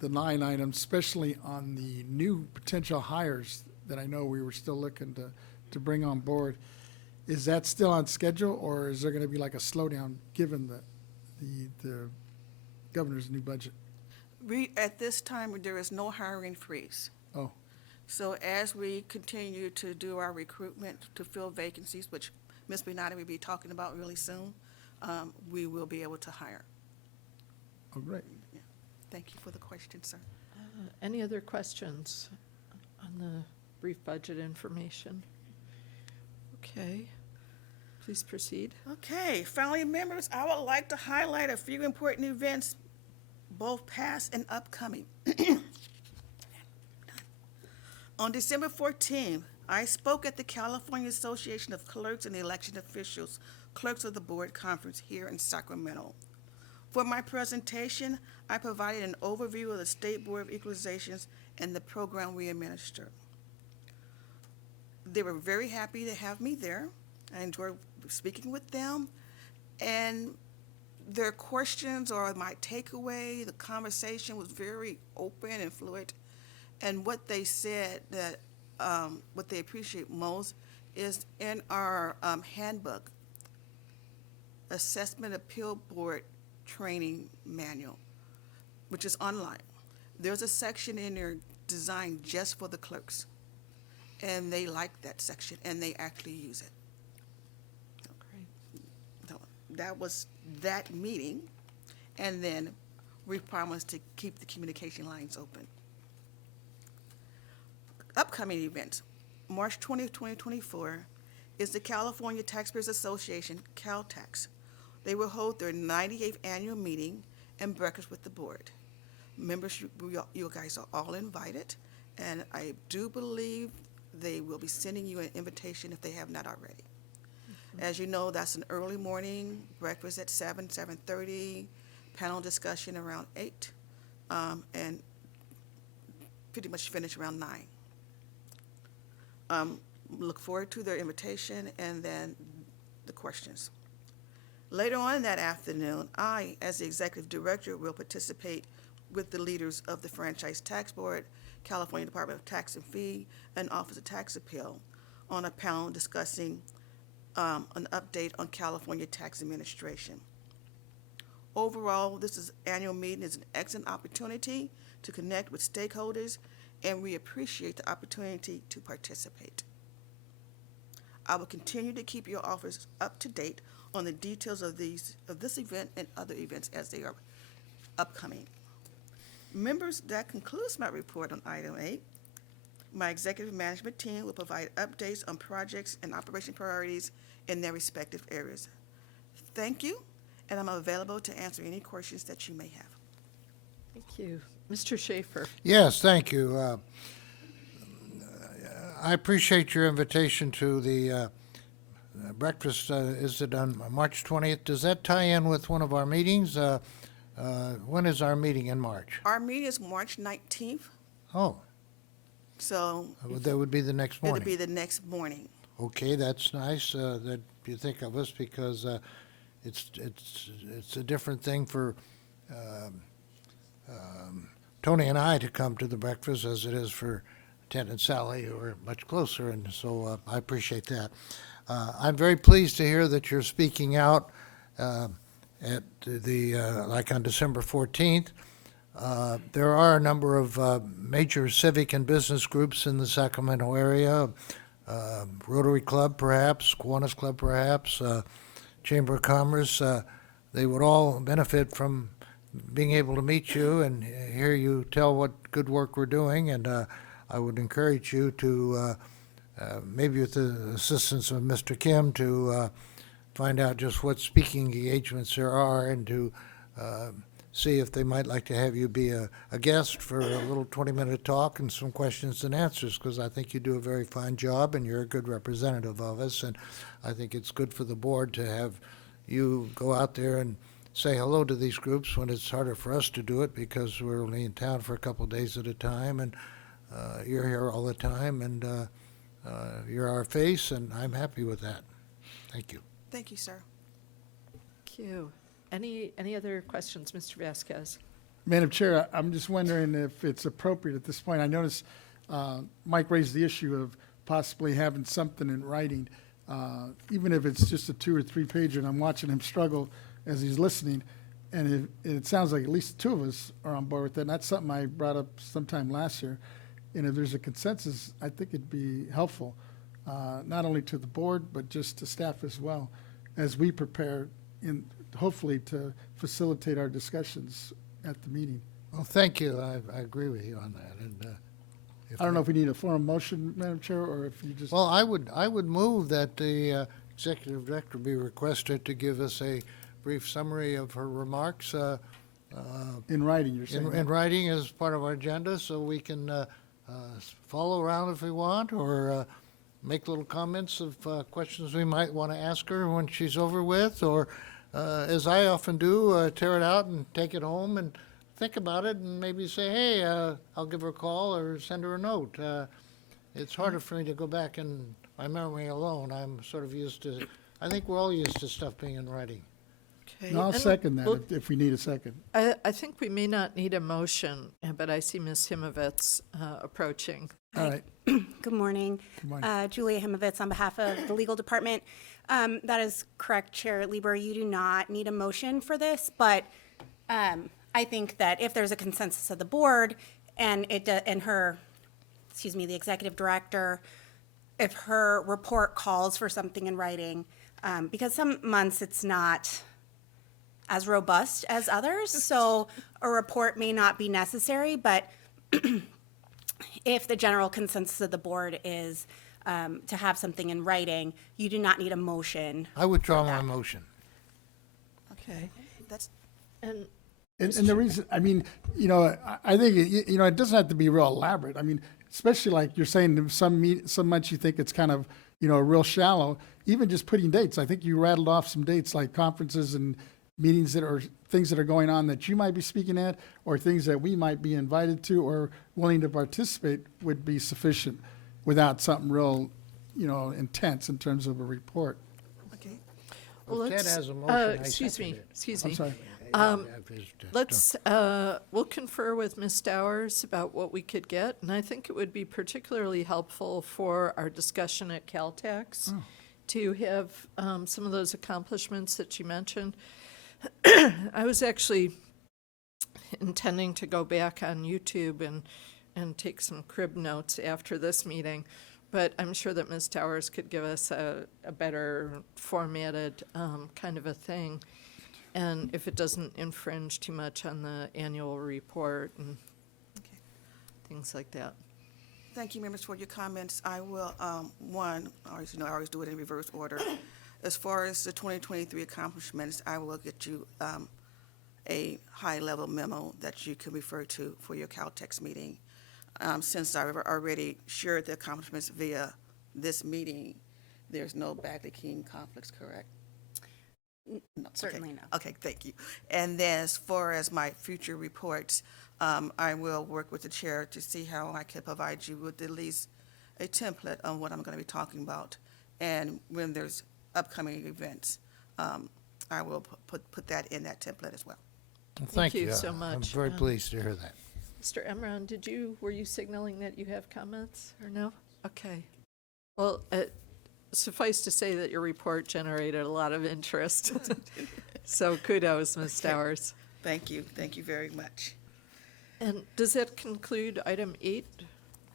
the line items, especially on the new potential hires that I know we were still looking to bring on board, is that still on schedule, or is there going to be like a slowdown given the governor's new budget? At this time, there is no hiring freeze. Oh, So as we continue to do our recruitment to fill vacancies, which Ms. Benatti will be talking about really soon, we will be able to hire. oh, great. Thank you for the question, sir. Any other questions on the brief budget information? Okay, please proceed. Okay, finally, members, I would like to highlight a few important events, both past and upcoming. On December 14th, I spoke at the California Association of Clerks and Election Officials, Clerks of the Board Conference here in Sacramento. For my presentation, I provided an overview of the State Board of Equalizations and the program we administer. They were very happy to have me there. I enjoyed speaking with them, and their questions or my takeaway, the conversation was very open and fluid. And what they said that what they appreciate most is in our handbook, Assessment Appeal Board Training Manual, which is online. There's a section in there designed just for the clerks, and they like that section, and they actually use it. So that was that meeting, and then we promised to keep the communication lines open. Upcoming events. March 20th, 2024 is the California Taxpayers Association, CalTax. They will hold their 98th annual meeting and breakfast with the board. Members, you guys are all invited, and I do believe they will be sending you an invitation if they have not already. As you know, that's an early morning, breakfast at 7:30, panel discussion around 8, and pretty much finish around 9. Look forward to their invitation and then the questions. Later on that afternoon, I, as the executive director, will participate with the leaders of the Franchise Tax Board, California Department of Tax and Fee, and Office of Tax Appeal on a panel discussing an update on California tax administration. Overall, this annual meeting is an excellent opportunity to connect with stakeholders, and we appreciate the opportunity to participate. I will continue to keep your office up to date on the details of this event and other events as they are upcoming. Members, that concludes my report on item 8. My executive management team will provide updates on projects and operation priorities in their respective areas. Thank you, and I'm available to answer any questions that you may have. Thank you. Mr. Schaefer. Yes, thank you. I appreciate your invitation to the breakfast. Is it on March 20th? Does that tie in with one of our meetings? When is our meeting in March? Our meeting is March 19th, Oh, so that would be the next morning. it'll be the next morning. Okay, that's nice that you think of us, because it's a different thing for Tony and I to come to the breakfast as it is for Ted and Sally, who are much closer, and so I appreciate that. I'm very pleased to hear that you're speaking out at like on December 14th. There are a number of major civic and business groups in the Sacramento area, Rotary Club perhaps, Kiwanis Club perhaps, Chamber of Commerce. They would all benefit from being able to meet you and hear you tell what good work we're doing, and I would encourage you to, maybe with the assistance of Mr. Kim, to find out just what speaking engagements there are, and to see if they might like to have you be a guest for a little 20-minute talk and some questions and answers, because I think you do a very fine job and you're a good representative of us. And I think it's good for the board to have you go out there and say hello to these groups when it's harder for us to do it because we're only in town for a couple of days at a time, and you're here all the time, and you're our face, and I'm happy with that. Thank you. Thank you, sir. Thank you. Any other questions, Mr. Vasquez? Madam Chair, I'm just wondering if it's appropriate at this point. I noticed Mike raised the issue of possibly having something in writing, even if it's just a 2 or 3 pager, and I'm watching him struggle as he's listening. And it sounds like at least 2 of us are on board with that. And that's something I brought up sometime last year. And if there's a consensus, I think it'd be helpful, not only to the board, but just to staff as well, as we prepare hopefully to facilitate our discussions at the meeting. Well, thank you. I agree with you on that. And I don't know if we need a formal motion, Madam Chair, or if you just. Well, I would move that the executive director be requested to give us a brief summary of her remarks In writing, you're saying? in writing as part of our agenda, so we can follow around if we want, or make little comments of questions we might want to ask her when she's over with, or as I often do, tear it out and take it home and think about it and maybe say, hey, I'll give her a call or send her a note. It's harder for me to go back in my memory alone. I'm sort of used to, I think we're all used to stuff being in writing. Okay. No, I'll And second that we'll- if we need a second. I think we may not need a motion, but I see Ms. Himovitz approaching. All right. Good morning. Good morning. Julia Himovitz on behalf of the legal department. That is correct, Chair Lieber. You do not need a motion for this, but I think that if there's a consensus of the board and the executive director, if her report calls for something in writing, because some months it's not as robust as others, so a report may not be necessary, but if the general consensus of the board is to have something in writing, you do not need a motion. I withdraw my motion. Okay. That's, And And the reason, I mean, I think, it doesn't have to be real elaborate. I mean, especially like you're saying, some months you think it's kind of, real shallow. Even just putting dates. I think you rattled off some dates like conferences and meetings things that are going on that you might be speaking at, or things that we might be invited to or willing to participate would be sufficient without something real, intense in terms of a report. okay. well, Ted let's, has a motion. I excuse second me, it. excuse I'm me. sorry. Let's, we'll confer with Ms. Dowers about what we could get, and I think it would be particularly helpful for our discussion at Caltex to have some of those accomplishments that you mentioned. I was actually intending to go back on YouTube and take some crib notes after this meeting, but I'm sure that Ms. Towers could give us a better formatted kind of a thing. And if it doesn't infringe too much on the annual report and Okay. things like that. Thank you, members, for your comments. I will, I always do it in reverse order. As far as the 2023 accomplishments, I will get you a high-level memo that you can refer to for your Caltex meeting. Since I've already shared the accomplishments via this meeting, there's no Bagley-King conflicts, correct? No, okay. Certainly not. Okay, thank you. And then as far as my future reports, I will work with the chair to see how I can provide you with at least a template on what I'm going to be talking about. And when there's upcoming events, I will put that in that template as well. Thank you so much. I'm very pleased to hear that. Mr. Emron, were you signaling that you have comments or no? Okay. Well, suffice to say that your report generated a lot of interest. So kudos, Ms. Towers. Thank you very much. And does that conclude item 8?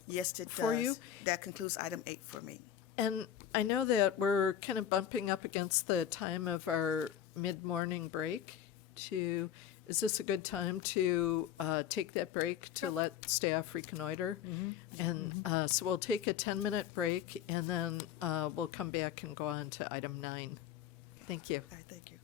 Yes, it does. For you? That concludes item 8 for me. And I know that we're kind of bumping up against the time of our mid-morning break. Is this a good time to take that break to let staff reconnoiter? And so we'll take a 10-minute break, and then we'll come back and go on to item 9. Thank you. All right, thank you.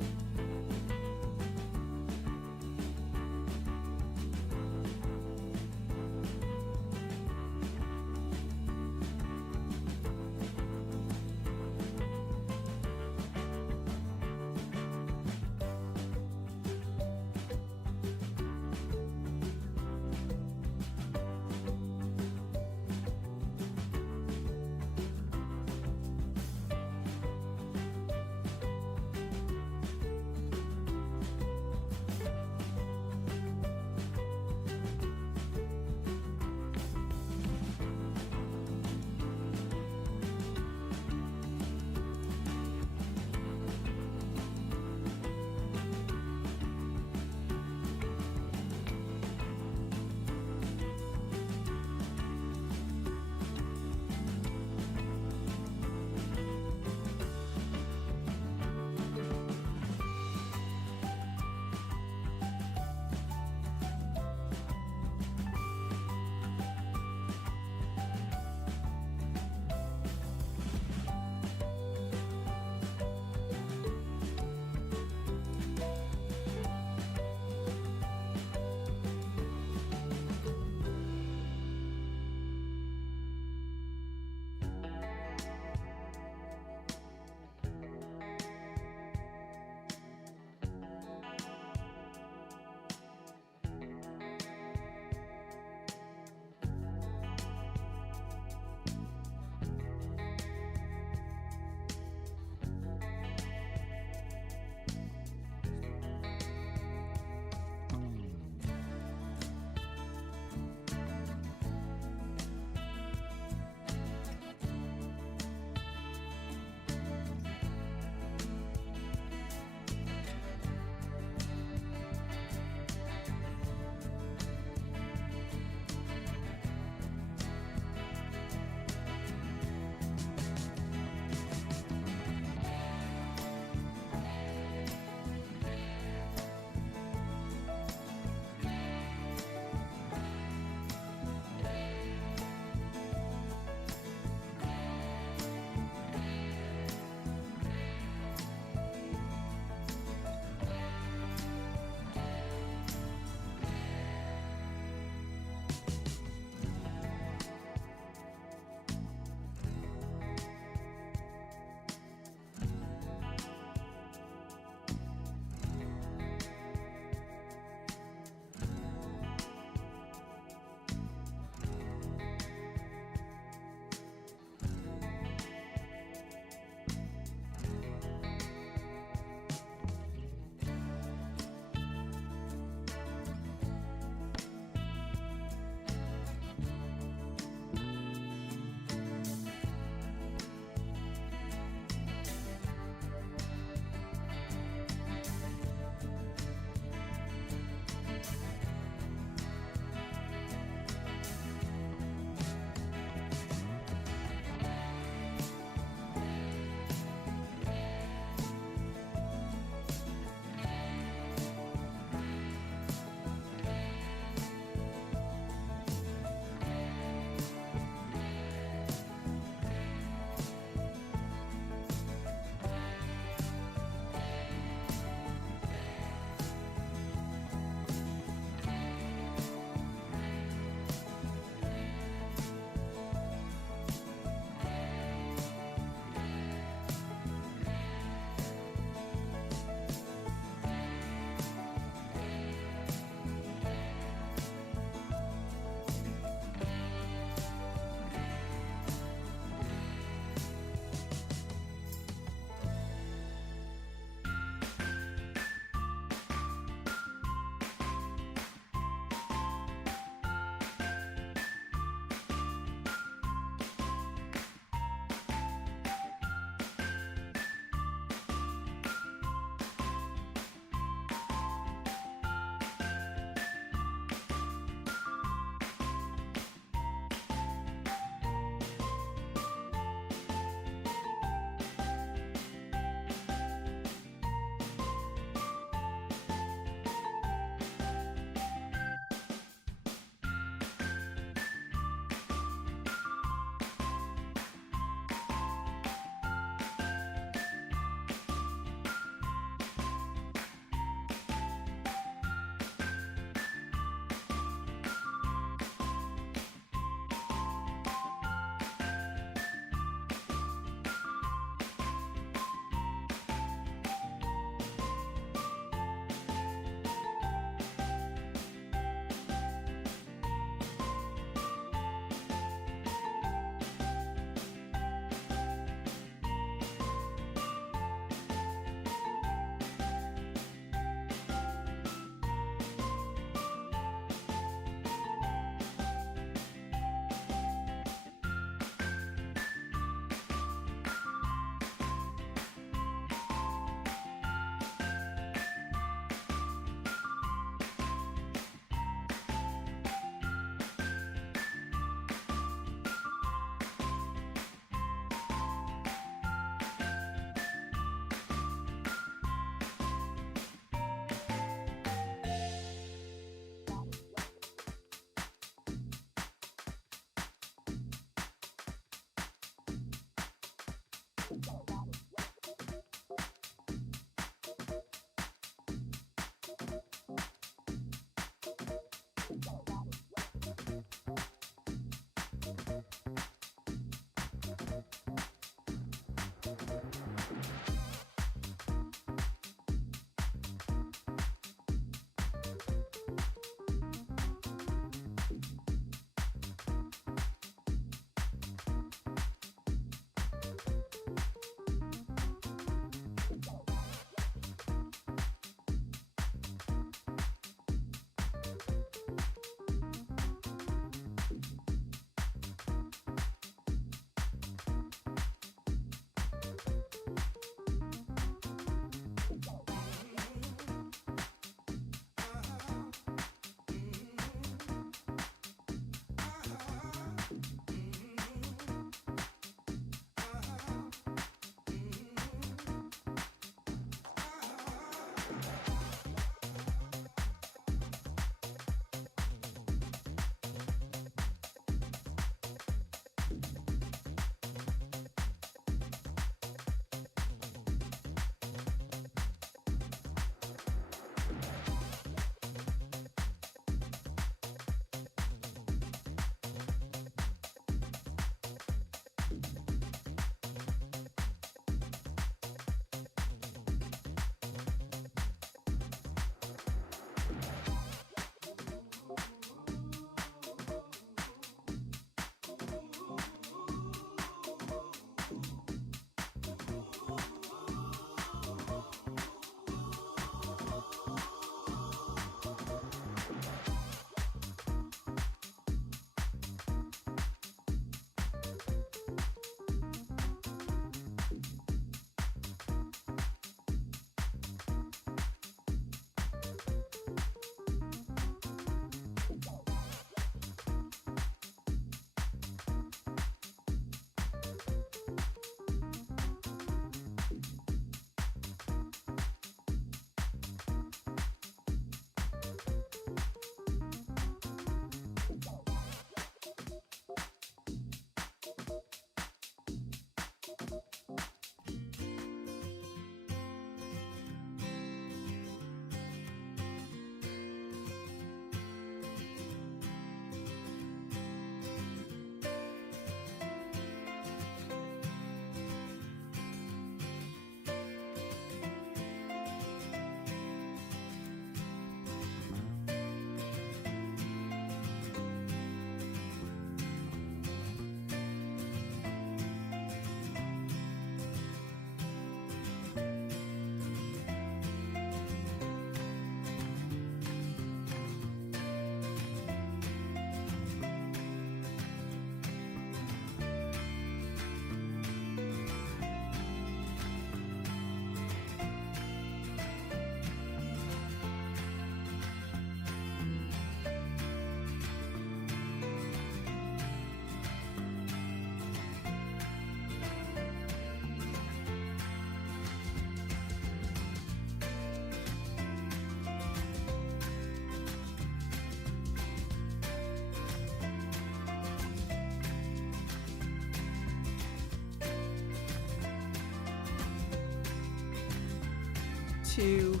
to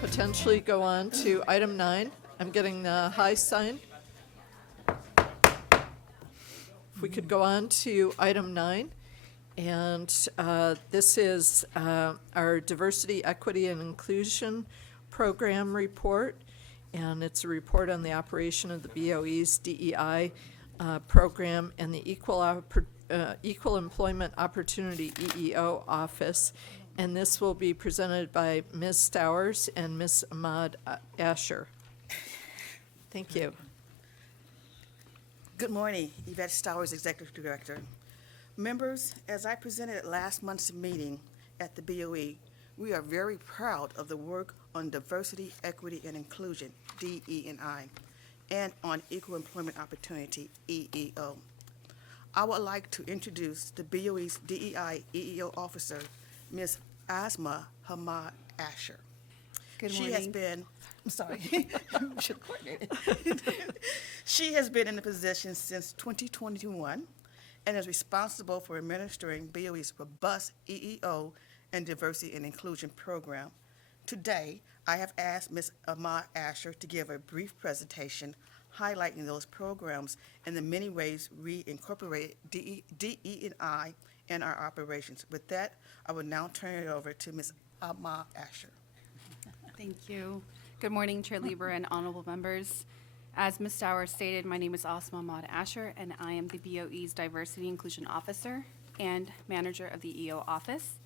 potentially go on to item 9. I'm getting the high sign. If we could go on to item 9, and this is our Diversity, Equity, and Inclusion Program report, and it's a report on the operation of the BOE's DEI program and the Equal Employment Opportunity EEO office. And this will be presented by Ms. Stowers and Ms. Ahmad Asher. Thank you. Good morning, Yvette Stowers, Executive Director. Members, as I presented at last month's meeting at the BOE, we are very proud of the work on diversity, equity, and inclusion, DE&I, and on equal employment opportunity, EEO. I would like to introduce the BOE's DEI EEO officer, Ms. Asma Hamad Asher. Good She has morning. been, I'm sorry, should have coordinated. She has been in the position since 2021 and is responsible for administering BOE's robust EEO and diversity and inclusion program. Today, I have asked Ms. Ahmad Asher to give a brief presentation highlighting those programs and the many ways we incorporate DE&I in our operations. With that, I will now turn it over to Ms. Ahmad Asher. Thank you. Good morning, Chair Lieber and honorable members. As Ms. Stowers stated, my name is Asma Ahmad Asher, and I am the BOE's Diversity Inclusion Officer and Manager of the EO Office.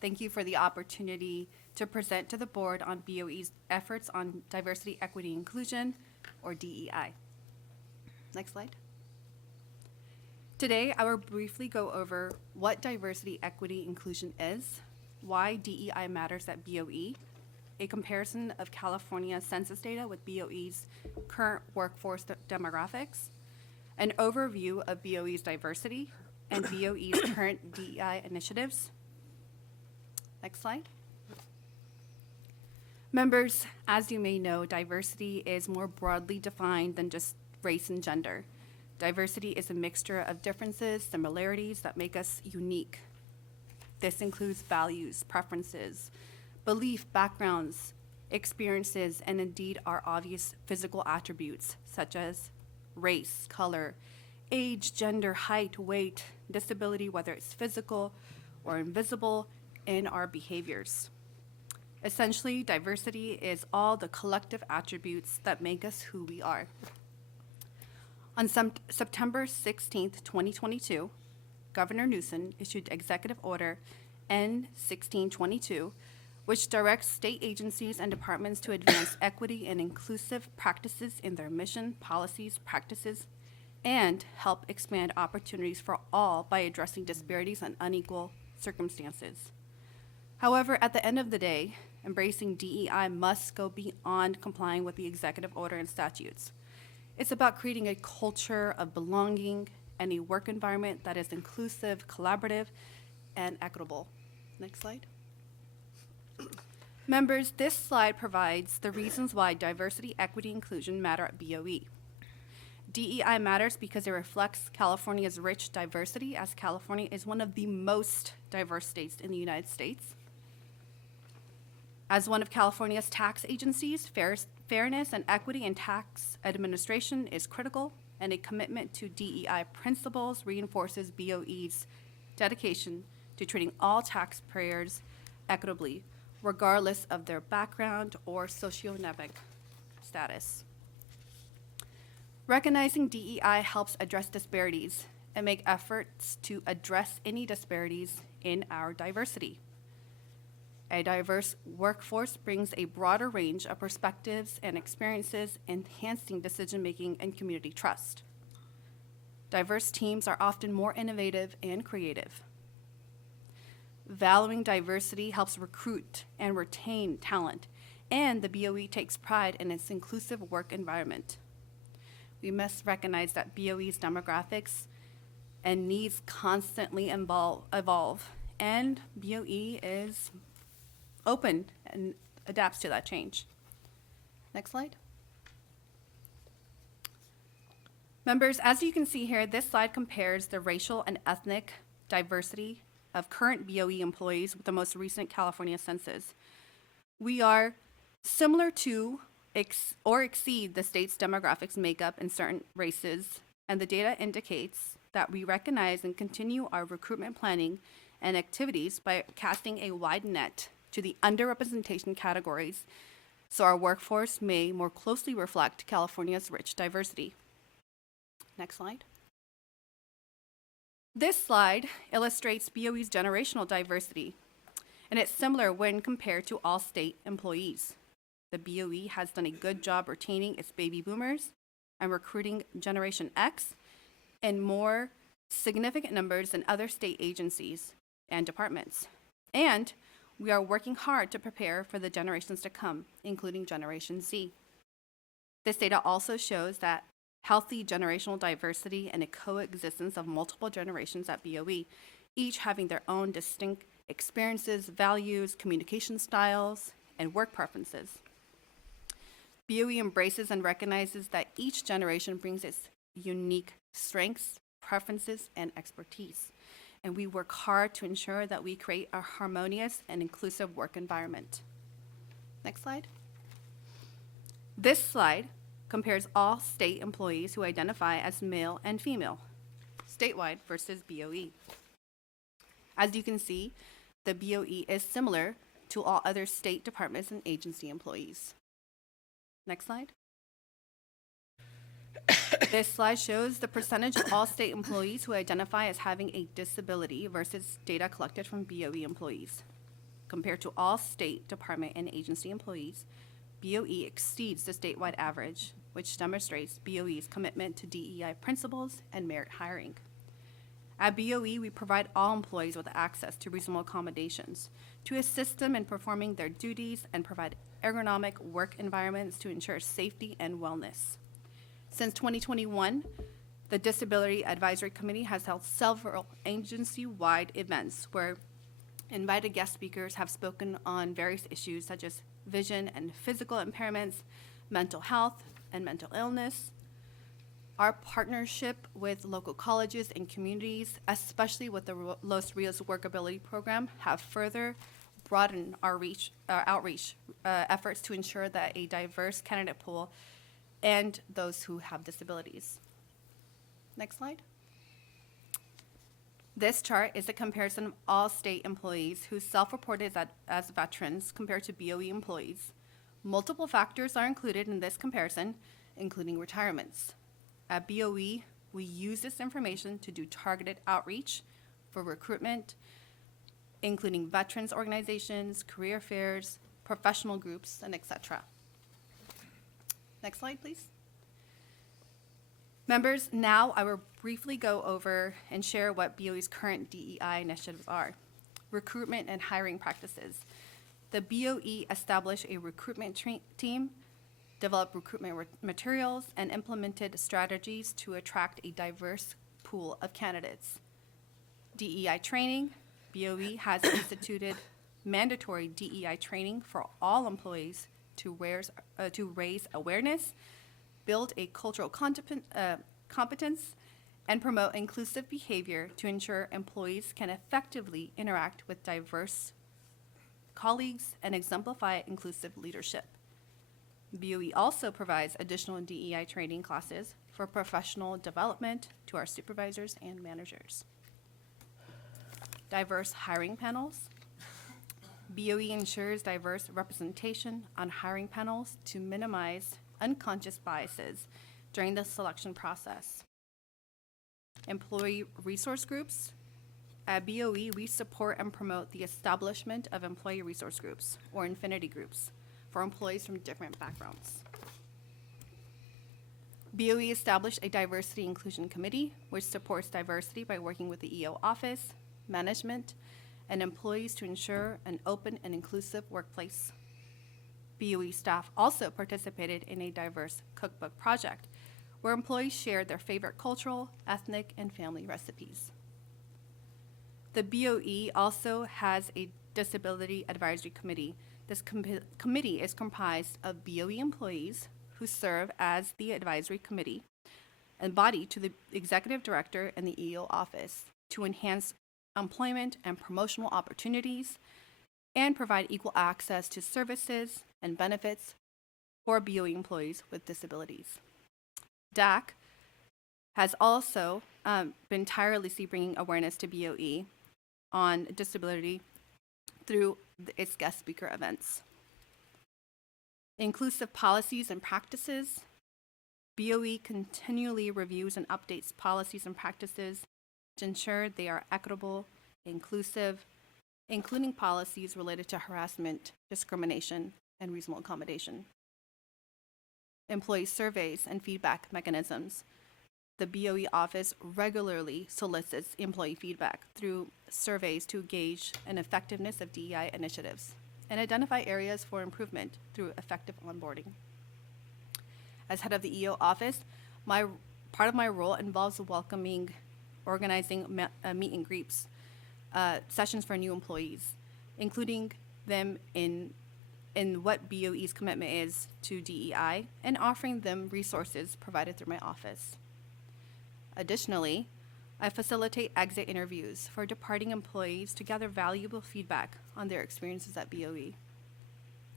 Thank you for the opportunity to present to the board on BOE's efforts on diversity, equity, inclusion, or DEI. Next slide. Today, I will briefly go over what diversity, equity, inclusion is, why DEI matters at BOE, a comparison of California census data with BOE's current workforce demographics, an overview of BOE's diversity and BOE's current DEI initiatives. Next slide. Members, as you may know, diversity is more broadly defined than just race and gender. Diversity is a mixture of differences, similarities that make us unique. This includes values, preferences, belief, backgrounds, experiences, and indeed our obvious physical attributes such as race, color, age, gender, height, weight, disability, whether it's physical or invisible, in our behaviors. Essentially, diversity is all the collective attributes that make us who we are. On September 16th, 2022, Governor Newsom issued Executive Order N-1622, which directs state agencies and departments to advance equity and inclusive practices in their mission, policies, practices, and help expand opportunities for all by addressing disparities and unequal circumstances. However, at the end of the day, embracing DEI must go beyond complying with the executive order and statutes. It's about creating a culture of belonging and a work environment that is inclusive, collaborative, and equitable. Next slide. Members, this slide provides the reasons why diversity, equity, inclusion matter at BOE. DEI matters because it reflects California's rich diversity, as California is one of the most diverse states in the United States. As one of California's tax agencies, fairness and equity in tax administration is critical, and a commitment to DEI principles reinforces BOE's dedication to treating all taxpayers equitably, regardless of their background or socioeconomic status. Recognizing DEI helps address disparities and make efforts to address any disparities in our diversity. A diverse workforce brings a broader range of perspectives and experiences, enhancing decision-making and community trust. Diverse teams are often more innovative and creative. Valuing diversity helps recruit and retain talent, and the BOE takes pride in its inclusive work environment. We must recognize that BOE's demographics and needs constantly evolve, and BOE is open and adapts to that change. Next slide. Members, as you can see here, this slide compares the racial and ethnic diversity of current BOE employees with the most recent California census. We are similar to or exceed the state's demographics makeup in certain races, and the data indicates that we recognize and continue our recruitment planning and activities by casting a wide net to the underrepresentation categories so our workforce may more closely reflect California's rich diversity. Next slide. This slide illustrates BOE's generational diversity, and it's similar when compared to all state employees. The BOE has done a good job retaining its baby boomers and recruiting Generation X in more significant numbers than other state agencies and departments. And we are working hard to prepare for the generations to come, including Generation Z. This data also shows that healthy generational diversity and a coexistence of multiple generations at BOE, each having their own distinct experiences, values, communication styles, and work preferences. BOE embraces and recognizes that each generation brings its unique strengths, preferences, and expertise, and we work hard to ensure that we create a harmonious and inclusive work environment. Next slide. This slide compares all state employees who identify as male and female, statewide versus BOE. As you can see, the BOE is similar to all other state departments and agency employees. Next slide. This slide shows the percentage of all state employees who identify as having a disability versus data collected from BOE employees. Compared to all state department and agency employees, BOE exceeds the statewide average, which demonstrates BOE's commitment to DEI principles and merit hiring. At BOE, we provide all employees with access to reasonable accommodations to assist them in performing their duties and provide ergonomic work environments to ensure safety and wellness. Since 2021, the Disability Advisory Committee has held several agency-wide events where invited guest speakers have spoken on various issues such as vision and physical impairments, mental health, and mental illness. Our partnership with local colleges and communities, especially with the Los Rios Workability Program, have further broadened our outreach efforts to ensure that a diverse candidate pool and those who have disabilities. Next slide. This chart is a comparison of all state employees who self-reported as veterans compared to BOE employees. Multiple factors are included in this comparison, including retirements. At BOE, we use this information to do targeted outreach for recruitment, including veterans organizations, career fairs, professional groups, and etc. Next slide, please. Members, now I will briefly go over and share what BOE's current DEI initiatives are. Recruitment and hiring practices. The BOE established a recruitment team, developed recruitment materials, and implemented strategies to attract a diverse pool of candidates. DEI training. BOE has instituted mandatory DEI training for all employees to raise awareness, build a cultural competence, and promote inclusive behavior to ensure employees can effectively interact with diverse colleagues and exemplify inclusive leadership. BOE also provides additional DEI training classes for professional development to our supervisors and managers. Diverse hiring panels. BOE ensures diverse representation on hiring panels to minimize unconscious biases during the selection process. Employee resource groups. At BOE, we support and promote the establishment of employee resource groups, or affinity groups, for employees from different backgrounds. BOE established a diversity inclusion committee, which supports diversity by working with the EO office, management, and employees to ensure an open and inclusive workplace. BOE staff also participated in a diverse cookbook project where employees shared their favorite cultural, ethnic, and family recipes. The BOE also has a disability advisory committee. This committee is comprised of BOE employees who serve as the advisory committee and body to the executive director and the EO office to enhance employment and promotional opportunities and provide equal access to services and benefits for BOE employees with disabilities. DAC has also been tirelessly bringing awareness to BOE on disability through its guest speaker events. Inclusive policies and practices. BOE continually reviews and updates policies and practices to ensure they are equitable, inclusive, including policies related to harassment, discrimination, and reasonable accommodation. Employee surveys and feedback mechanisms. The BOE office regularly solicits employee feedback through surveys to gauge an effectiveness of DEI initiatives and identify areas for improvement through effective onboarding. As head of the EO office, part of my role involves welcoming, organizing meet and greets, sessions for new employees, including them in what BOE's commitment is to DEI and offering them resources provided through my office. Additionally, I facilitate exit interviews for departing employees to gather valuable feedback on their experiences at BOE.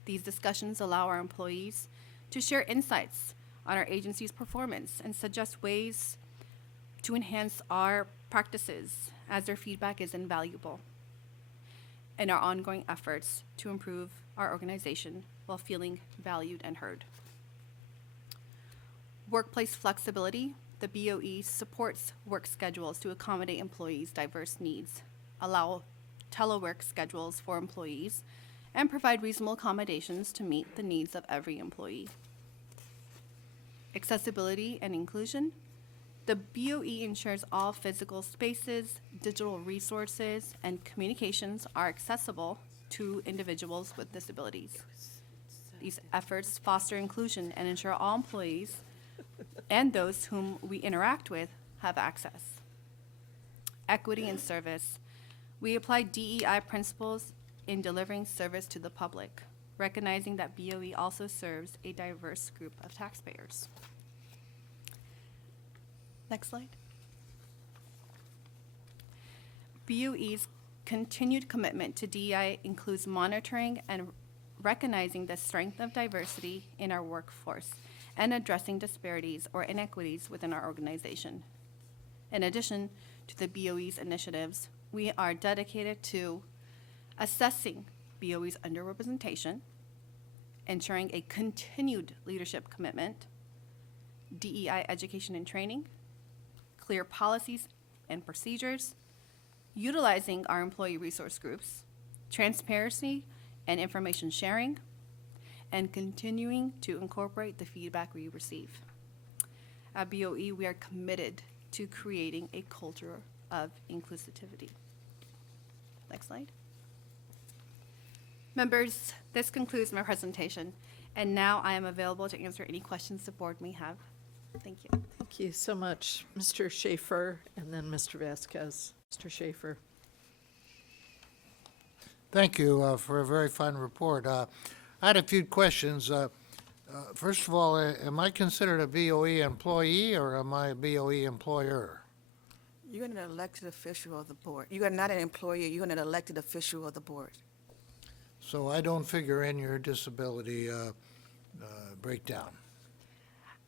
These discussions allow our employees to share insights on our agency's performance and suggest ways to enhance our practices, as their feedback is invaluable in our ongoing efforts to improve our organization while feeling valued and heard. Workplace flexibility. The BOE supports work schedules to accommodate employees' diverse needs, allow telework schedules for employees, and provide reasonable accommodations to meet the needs of every employee. Accessibility and inclusion. The BOE ensures all physical spaces, digital resources, and communications are accessible to individuals with disabilities. These efforts foster inclusion and ensure all employees and those whom we interact with have access. Equity and service. We apply DEI principles in delivering service to the public, recognizing that BOE also serves a diverse group of taxpayers. Next slide. BOE's continued commitment to DEI includes monitoring and recognizing the strength of diversity in our workforce and addressing disparities or inequities within our organization. In addition to the BOE's initiatives, we are dedicated to assessing BOE's underrepresentation, ensuring a continued leadership commitment, DEI education and training, clear policies and procedures, utilizing our employee resource groups, transparency and information sharing, and continuing to incorporate the feedback we receive. At BOE, we are committed to creating a culture of inclusivity. Next slide. Members, this concludes my presentation, and now I am available to answer any questions the board may have. Thank you. Thank you so much, Mr. Schaefer, and then Mr. Vasquez. Mr. Schaefer. Thank you for a very fine report. I had a few questions. First of all, am I considered a BOE employee or am I a BOE employer? You're an elected official of the board. You are not an employee, you're an elected official of the board. So I don't figure in your disability breakdown.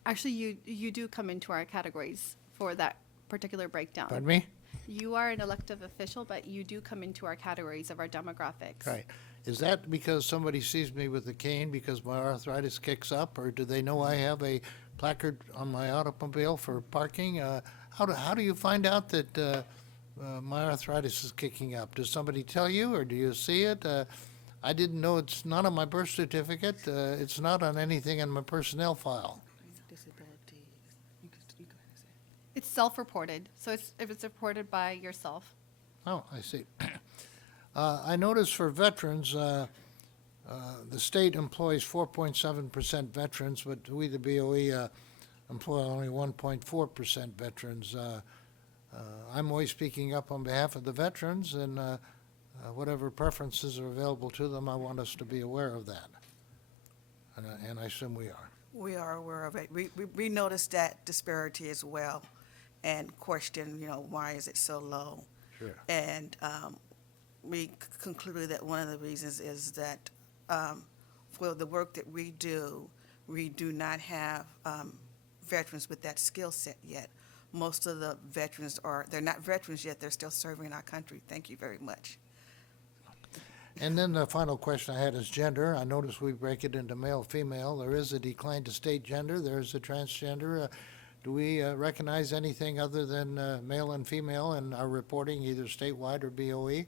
Actually, you do come into our categories for that particular breakdown. Pardon me? You are an elected official, but you do come into our categories of our demographics. Right. Is that because somebody sees me with a cane because my arthritis kicks up, or do they know I have a placard on my automobile for parking? How do you find out that my arthritis is kicking up? Does somebody tell you, or do you see it? I didn't know. It's not on my birth certificate. It's not on anything in my personnel file. Disability, you can go ahead and say it. It's self-reported, so if it's reported by yourself. Oh, I see. I noticed for veterans, the state employs 4.7% veterans, but we, the BOE, employ only 1.4% veterans. I'm always speaking up on behalf of the veterans, and whatever preferences are available to them, I want us to be aware of that. And I assume we are. We are aware of it. We noticed that disparity as well and question, why is it so low? Sure. And we concluded that one of the reasons is that for the work that we do not have veterans with that skill set yet. Most of the veterans they're not veterans yet, they're still serving our country. Thank you very much. And then the final question I had is gender. I notice we break it into male, female. There is a decline to state gender. There's a transgender. Do we recognize anything other than male and female in our reporting, either statewide or BoE?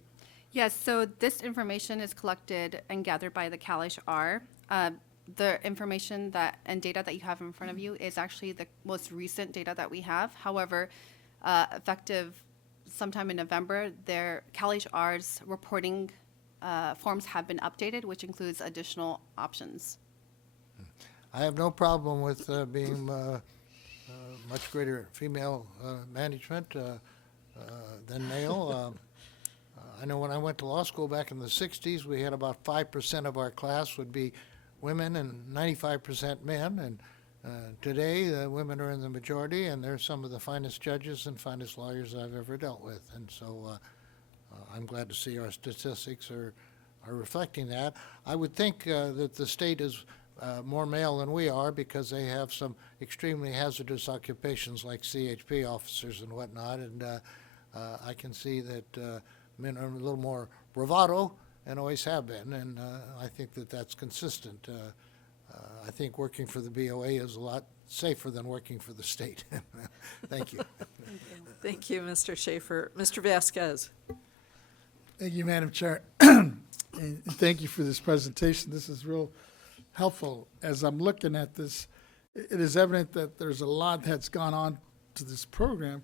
Yes, so this information is collected and gathered by the Kalish R. The information and data that you have in front of you is actually the most recent data that we have. However, effective sometime in November, their Kalish R's reporting forms have been updated, which includes additional options. I have no problem with being much greater female management than male. I know when I went to law school back in the 60s, we had about 5% of our class would be women and 95% men. And today, women are in the majority, and they're some of the finest judges and finest lawyers I've ever dealt with. And so I'm glad to see our statistics are reflecting that. I would think that the state is more male than we are because they have some extremely hazardous occupations like CHP officers and whatnot. And I can see that men are a little more bravado and always have been. And I think that that's consistent. I think working for the BoA is a lot safer than working for the state. Thank you. Thank you, Mr. Schaefer. Mr. Vasquez. Thank you, Madam Chair. And thank you for this presentation. This is real helpful. As I'm looking at this, it is evident that there's a lot that's gone on to this program.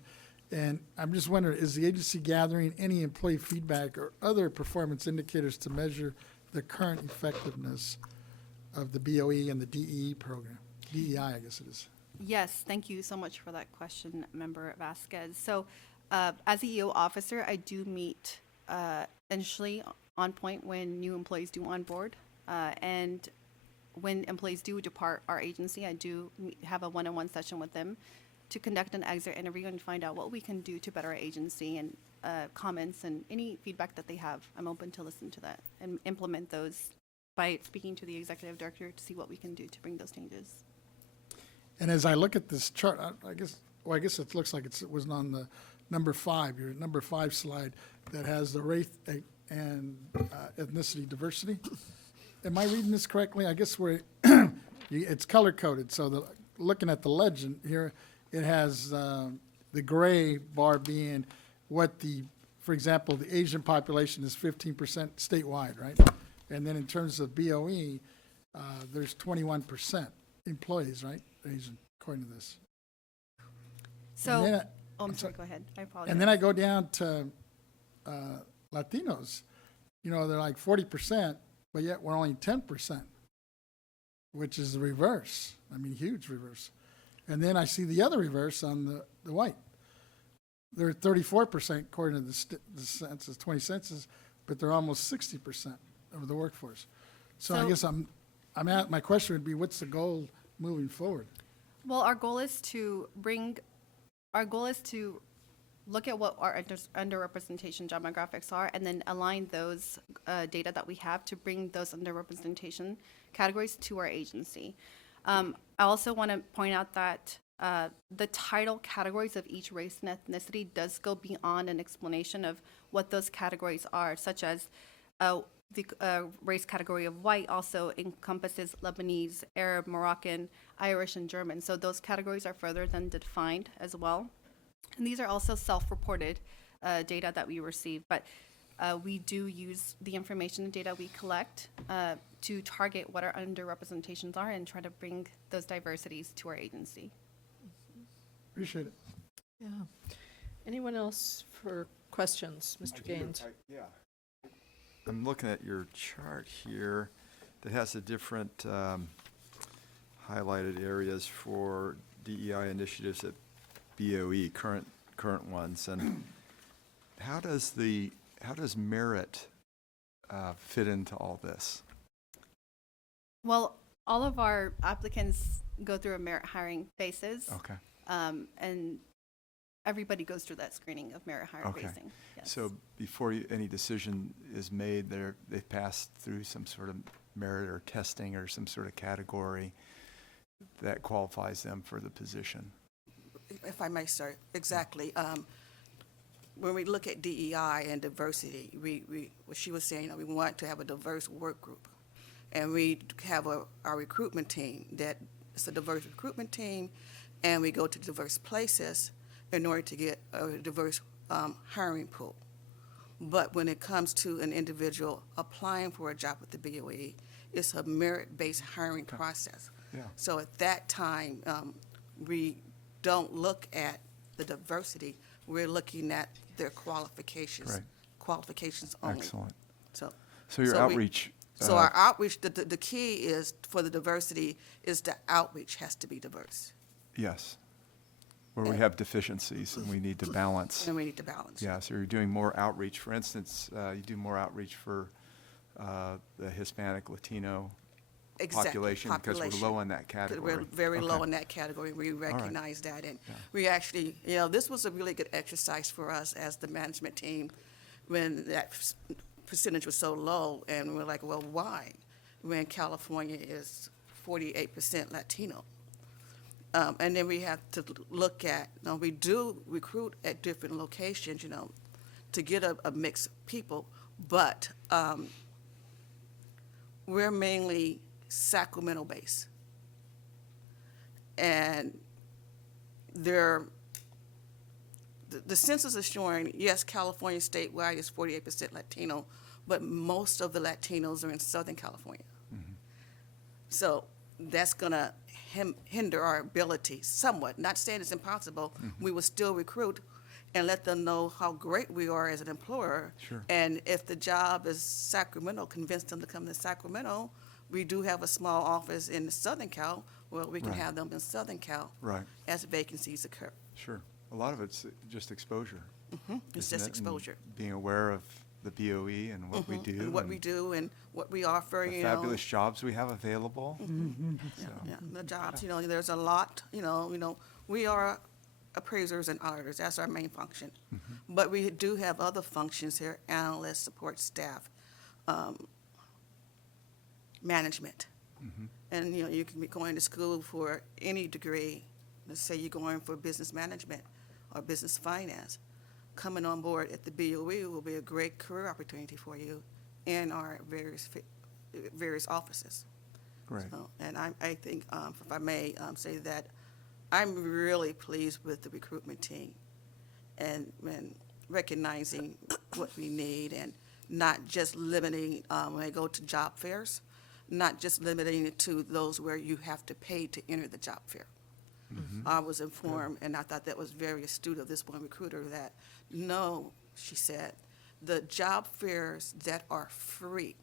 And I'm just wondering, is the agency gathering any employee feedback or other performance indicators to measure the current effectiveness of the BoE and the DEE program? DEI, I guess it is. Yes, thank you so much for that question, Member Vasquez. So as a EO officer, I do meet initially on point when new employees do onboard. And when employees do depart our agency, I do have a one-on-one session with them to conduct an exit interview and find out what we can do to better our agency, and comments and any feedback that they have. I'm open to listen to that and implement those by speaking to the executive director to see what we can do to bring those changes. And as I look at this chart, I guess it looks like it was on the number 5, your number 5 slide that has the race and ethnicity diversity. Am I reading this correctly? I guess it's color coded. So looking at the legend here, it has the gray bar being what for example, the Asian population is 15% statewide, right? And then in terms of BoE, there's 21% employees, right? Asian, according to this. So, I'm sorry, go ahead. I apologize. And then I go down to Latinos. You know, they're like 40%, but yet we're only 10%, which is the reverse. I mean, huge reverse. And then I see the other reverse on the white. They're 34% according to the census, 20 census, but they're almost 60% of the workforce. So I guess my question would be, what's the goal moving forward? Well, our goal is to look at what our underrepresentation demographics are and then align those data that we have to bring those underrepresentation categories to our agency. I also want to point out that the title categories of each race and ethnicity does go beyond an explanation of what those categories are, such as the race category of white also encompasses Lebanese, Arab, Moroccan, Irish, and German. So those categories are further than defined as well. And these are also self-reported data that we receive, but we do use the information and data we collect to target what our underrepresentations are and try to bring those diversities to our agency. Appreciate it. Yeah. Anyone else for questions? Mr. Gaines? Yeah. I'm looking at your chart here that has the different highlighted areas for DEI initiatives at BoE, current ones, and how does merit fit into all this? Well, all of our applicants go through a merit hiring basis. Okay. And Everybody goes through that screening of merit hire Okay. basing. Yes. So before any decision is made, they pass through some sort of merit or testing or some sort of category that qualifies them for the position. If I may, sir, exactly. When we look at DEI and diversity, what she was saying, we want to have a diverse work group. And we have our recruitment team that it's a diverse recruitment team, and we go to diverse places in order to get a diverse hiring pool. But when it comes to an individual applying for a job with the BoE, it's a merit-based hiring process. Yeah. So at that time, we don't look at the diversity, we're looking at their qualifications. Right. Qualifications only. Excellent. So. So your so we- outreach. So our outreach, the key is, for the diversity, is the outreach has to be diverse, Yes. Where we have deficiencies and we need to balance. and we need to balance. Yeah, so you're doing more outreach. For instance, you do more outreach for the Hispanic, Latino Exactly, population because we're low in that 'Cause category. we're very low Okay. in that category, we right. recognize that, and Yeah. we actually, this was a really good exercise for us as the management team when that percentage was so low, and we're like, well, why? When California is 48% Latino. And then we have to look at, we do recruit at different locations, to get a mix of people, but we're mainly Sacramento-based. And the census is showing, yes, California statewide is 48% Latino, but most of the Latinos are in Southern California. So that's going to hinder our ability somewhat. Not saying it's impossible. We will still recruit and let them know how great we are as an employer. Sure. And if the job is Sacramento, convince them to come to Sacramento. We do have a small office in Southern Cal where we can Right. have them in Southern Cal Right, as vacancies occur. sure. A lot of it's just exposure. It's isn't just it? And exposure. being aware of the BoE and what we do. And what we do and what we offer, The fabulous jobs we have available. So, Yeah, the jobs, there's a lot, we are appraisers and auditors, that's our main function. But we do have other functions here, analysts, support staff, management. And, you can be going to school for any degree. Let's say you're going for business management or business finance. Coming on board at the BoE will be a great career opportunity for you in our various offices. Great. So, and I think, if I may say that, I'm really pleased with the recruitment team and recognizing what we need and not just limiting, when I go to job fairs, not just limiting it to those where you have to pay to enter the job fair. I was informed, and I thought that was very astute of this one recruiter, that no, she said, the job fairs that are free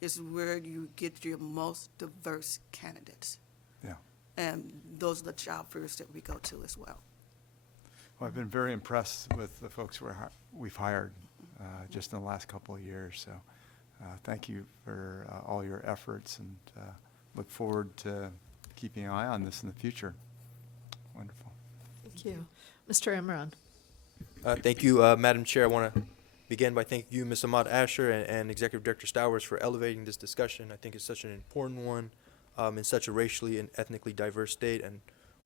is where you get your most diverse candidates. Yeah. And those are the job fairs that we go to as well. Well, I've been very impressed with the folks we've hired just in the last couple of years. So thank you for all your efforts, and look forward to keeping an eye on this in the future. Wonderful. Thank you. Mr. Imran. Thank you, Madam Chair. I want to begin by thanking you, Ms. Ahmad Asher, and Executive Director Stowers for elevating this discussion. I think it's such an important one in such a racially and ethnically diverse state, and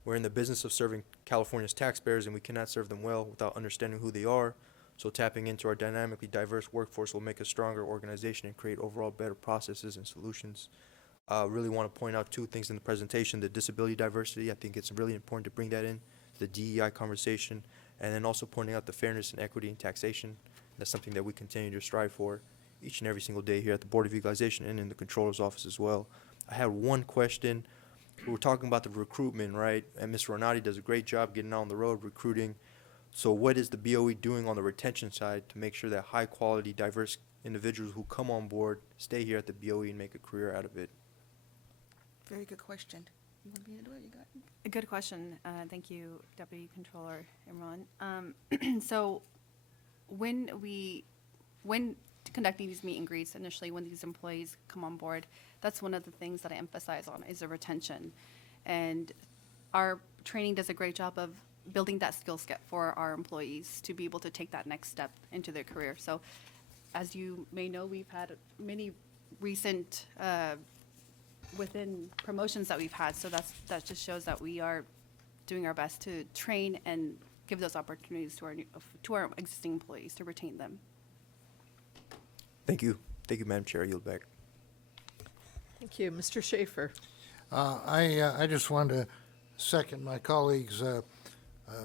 we're in the business of serving California's taxpayers, and we cannot serve them well without understanding who they are. So tapping into our dynamically diverse workforce will make a stronger organization and create overall better processes and solutions. Really want to point out two things in the presentation: the disability diversity. I think it's really important to bring that in, the DEI conversation, and then also pointing out the fairness and equity in taxation. That's something that we continue to strive for each and every single day here at the Board of Equalization and in the Controller's Office as well. I had one question. We were talking about the recruitment, right? And Ms. Ronati does a great job getting out on the road recruiting. So what is the BoE doing on the retention side to make sure that high-quality, diverse individuals who come on board stay here at the BoE and make a career out of it? Very good question. You want me to do it? You got it? A good question. Thank you, Deputy Controller Imran. So when conducting these meet and greets initially, when these employees come on board, that's one of the things that I emphasize on is the retention. And our training does a great job of building that skill set for our employees to be able to take that next step into their career. So as you may know, we've had many recent within promotions that we've had. So that just shows that we are doing our best to train and give those opportunities to our existing employees to retain them. Thank you. Thank you, Madam Chair. I yield back. Thank you. Mr. Schaefer. I just wanted to second my colleague's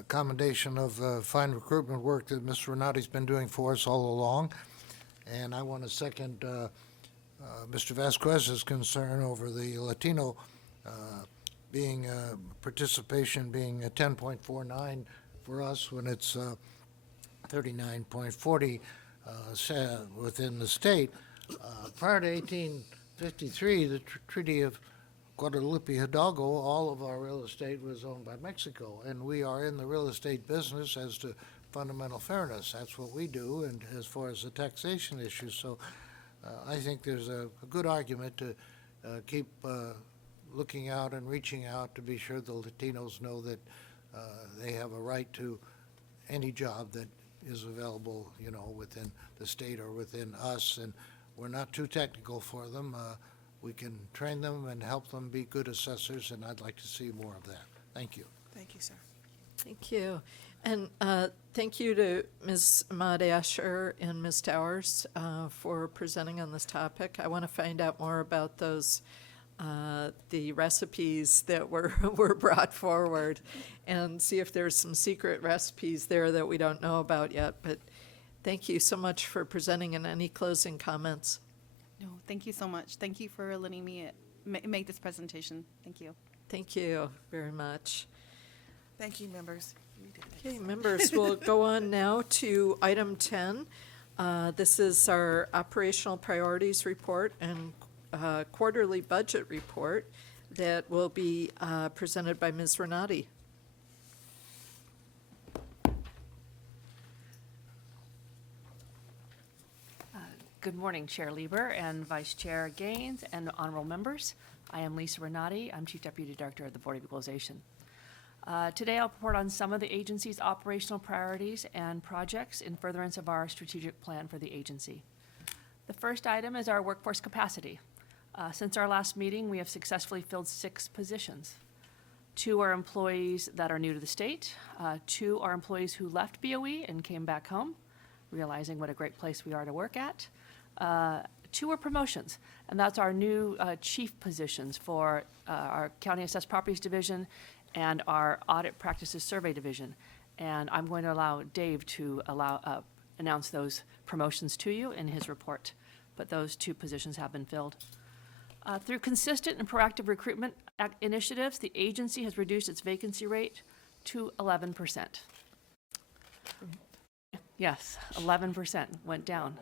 commendation of the fine recruitment work that Mr. Renati's been doing for us all along. And I want to second Mr. Vasquez's concern over the Latino participation being a 10.49 for us when it's 39.40 within the state. Prior to 1853, the Treaty of Guadalupe Hidalgo, all of our real estate was owned by Mexico, and we are in the real estate business as to fundamental fairness. That's what we do, and as far as the taxation issue. So I think there's a good argument to keep looking out and reaching out to be sure the Latinos know that they have a right to any job that is available, you know, within the state or within us, and we're not too technical for them. We can train them and help them be good assessors, and I'd like to see more of that. Thank you. Thank you, sir. Thank you. And thank you to Ms. Ahmad Asher and Ms. Towers for presenting on this topic. I want to find out more about those, the recipes that were brought forward, and see if there's some secret recipes there that we don't know about yet. But thank you so much for presenting, and any closing comments? No, thank you so much. Thank you for letting me make this presentation. Thank you. Thank you very much. Thank you, members. Okay, members, we'll go on now to item 10. This is our operational priorities report and quarterly budget report that will be presented by Ms. Renati. Good morning, Chair Lieber and Vice Chair Gaines and honorable members. I am Lisa Renati. I'm Chief Deputy Director of the Board of Equalization. Today I'll report on some of the agency's operational priorities and projects in furtherance of our strategic plan for the agency. The first item is our workforce capacity. Since our last meeting, we have successfully filled 6 positions. 2 are employees that are new to the state. 2 are employees who left BoE and came back home, realizing what a great place we are to work at. 2 are promotions, and that's our new chief positions for our County Assessed Properties Division and our Audit Practices Survey Division. And I'm going to allow Dave to announce those promotions to you in his report, but those 2 positions have been filled. Through consistent and proactive recruitment initiatives, the agency has reduced its vacancy rate to 11%. Yes, 11% went down.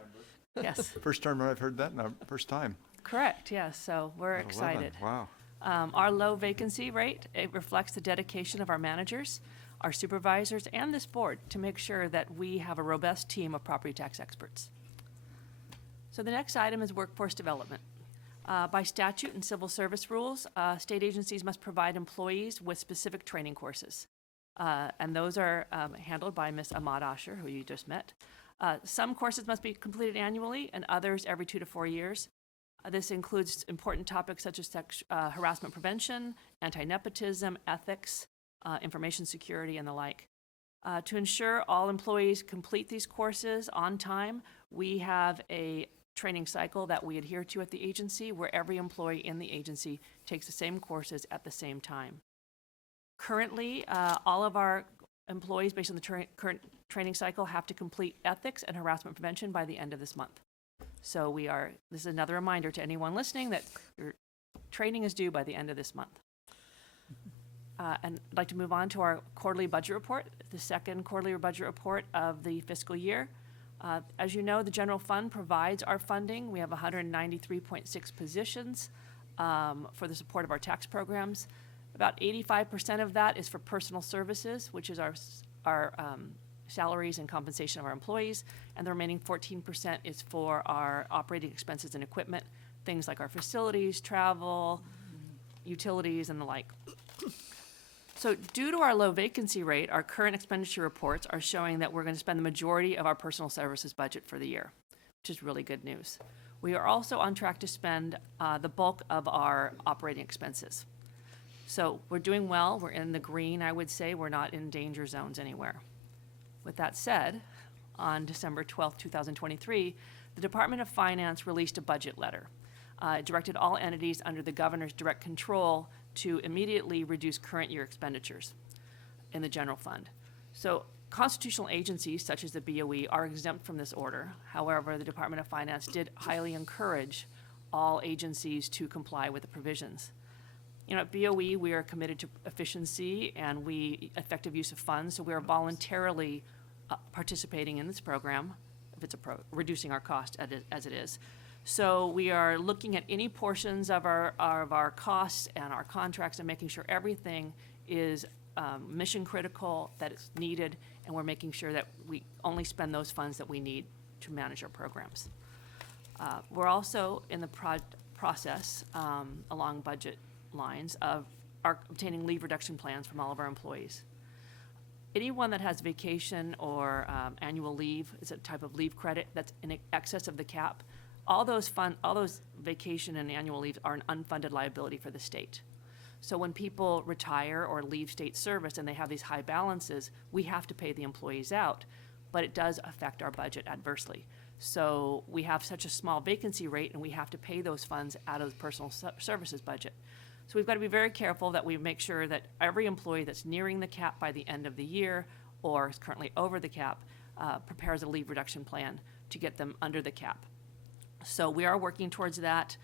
Yes, First time I've heard that, no, first time. correct, yes, so we're 11, excited. Wow. Our low vacancy rate, it reflects the dedication of our managers, our supervisors, and this board to make sure that we have a robust team of property tax experts. So the next item is workforce development. By statute and civil service rules, state agencies must provide employees with specific training courses. And those are handled by Ms. Ahmad Asher, who you just met. Some courses must be completed annually and others every 2 to 4 years. This includes important topics such as harassment prevention, anti-nepotism, ethics, information security, and the like. To ensure all employees complete these courses on time, we have a training cycle that we adhere to at the agency where every employee in the agency takes the same courses at the same time. Currently, all of our employees, based on the current training cycle, have to complete ethics and harassment prevention by the end of this month. So this is another reminder to anyone listening that your training is due by the end of this month. And I'd like to move on to our quarterly budget report, the second quarterly budget report of the fiscal year. As you know, the general fund provides our funding. We have 193.6 positions for the support of our tax programs. About 85% of that is for personal services, which is our salaries and compensation of our employees, and the remaining 14% is for our operating expenses and equipment, things like our facilities, travel, utilities, and the like. So due to our low vacancy rate, our current expenditure reports are showing that we're going to spend the majority of our personal services budget for the year, which is really good news. We are also on track to spend the bulk of our operating expenses. So we're doing well. We're in the green, I would say. We're not in danger zones anywhere. With that said, on December 12th, 2023, the Department of Finance released a budget letter. It directed all entities under the governor's direct control to immediately reduce current year expenditures in the general fund. So constitutional agencies such as the BoE are exempt from this order. However, the Department of Finance did highly encourage all agencies to comply with the provisions. You know, at BoE, we are committed to efficiency and effective use of funds, so we are voluntarily participating in this program, if it's reducing our cost as it is. So we are looking at any portions of our costs and our contracts and making sure everything is mission critical, that it's needed, and we're making sure that we only spend those funds that we need to manage our programs. We're also in the process, along budget lines, of obtaining leave reduction plans from all of our employees. Anyone that has vacation or annual leave is a type of leave credit that's in excess of the cap. All those vacation and annual leaves are an unfunded liability for the state. So when people retire or leave state service and they have these high balances, we have to pay the employees out, but it does affect our budget adversely. So we have such a small vacancy rate and we have to pay those funds out of the personal services budget. So we've got to be very careful that we make sure that every employee that's nearing the cap by the end of the year or is currently over the cap prepares a leave reduction plan to get them under the cap. So we are working towards that.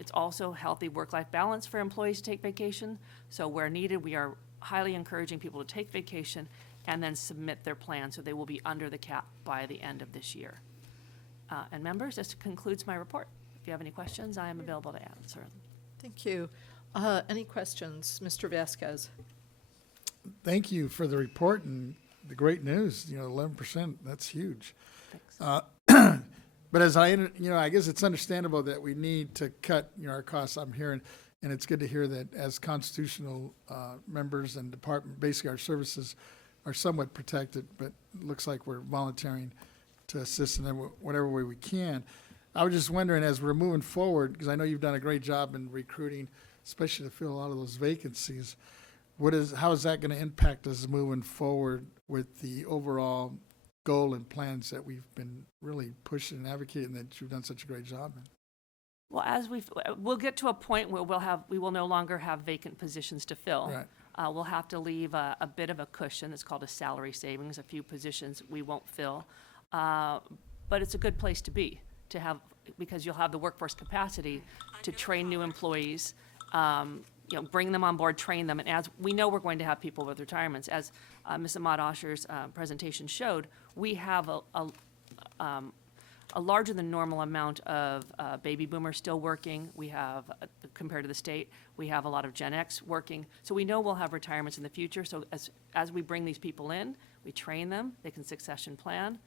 It's also healthy work-life balance for employees to take vacation. So where needed, we are highly encouraging people to take vacation and then submit their plan so they will be under the cap by the end of this year. And members, this concludes my report. If you have any questions, I am available to answer. Thank you. Any questions? Mr. Vasquez? Thank you for the report and the great news. 11%, that's huge. Thanks. But as I guess it's understandable that we need to cut, our costs. I'm hearing, and it's good to hear that as constitutional members and department, basically our services are somewhat protected, but it looks like we're volunteering to assist in whatever way we can. I was just wondering, as we're moving forward, because I know you've done a great job in recruiting, especially to fill a lot of those vacancies, how is that going to impact us moving forward with the overall goal and plans that we've been really pushing and advocating that you've done such a great job in? Well, as we'll get to a point where we will no longer have vacant positions to fill. Right. We'll have to leave a bit of a cushion. It's called a salary savings. A few positions we won't fill, but it's a good place to be, to have, because you'll have the workforce capacity to train new employees, bring them on board, train them, and as we know, we're going to have people with retirements. As Ms. Ahmad Asher's presentation showed, we have a larger than normal amount of baby boomers still working. We have, compared to the state, we have a lot of Gen X working. So we know we'll have retirements in the future. So as we bring these people in, we train them, they can succession plan,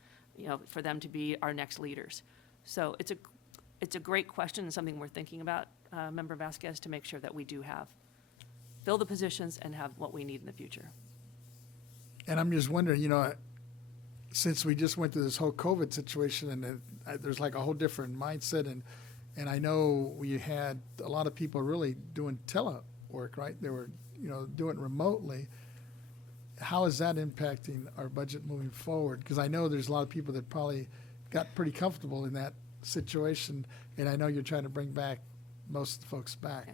for them to be our next leaders. So it's a great question and something we're thinking about, Member Vasquez, to make sure that we do fill the positions and have what we need in the future. And I'm just wondering, since we just went through this whole COVID situation and there's like a whole different mindset, and I know we had a lot of people really doing telework, right? They were, doing it remotely. How is that impacting our budget moving forward? Because I know there's a lot of people that probably got pretty comfortable in that situation, and I know you're trying to bring back most of the folks back.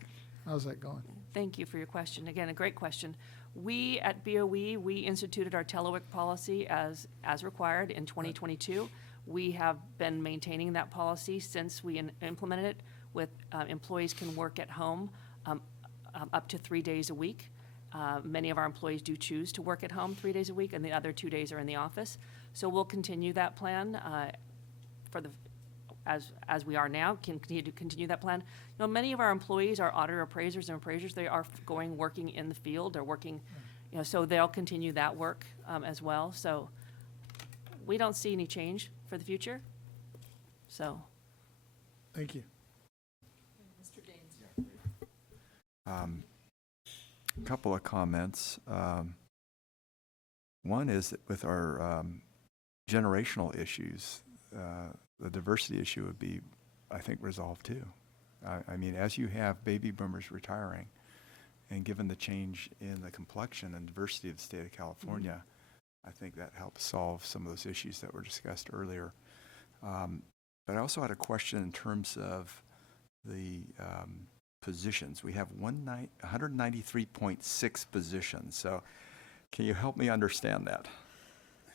How's that going? Thank you for your question. Again, a great question. We at BoE, we instituted our telework policy as required in 2022. We have been maintaining that policy since we implemented it with employees can work at home up to 3 days a week. Many of our employees do choose to work at home 3 days a week, and the other 2 days are in the office. So we'll continue that plan as we are now, continue that plan. Many of our employees are auditor appraisers and appraisers. They are working in the field. They're working, so they'll continue that work as well. So we don't see any change for the future. So. Thank you. Mr. Gaines? couple of comments. One is that with our generational issues, the diversity issue would be, I think, resolved too. I mean, as you have baby boomers retiring, and given the change in the complexion and diversity of the state of California, I think that helps solve some of those issues that were discussed earlier. But I also had a question in terms of the positions. We have 193.6 positions. So can you help me understand that?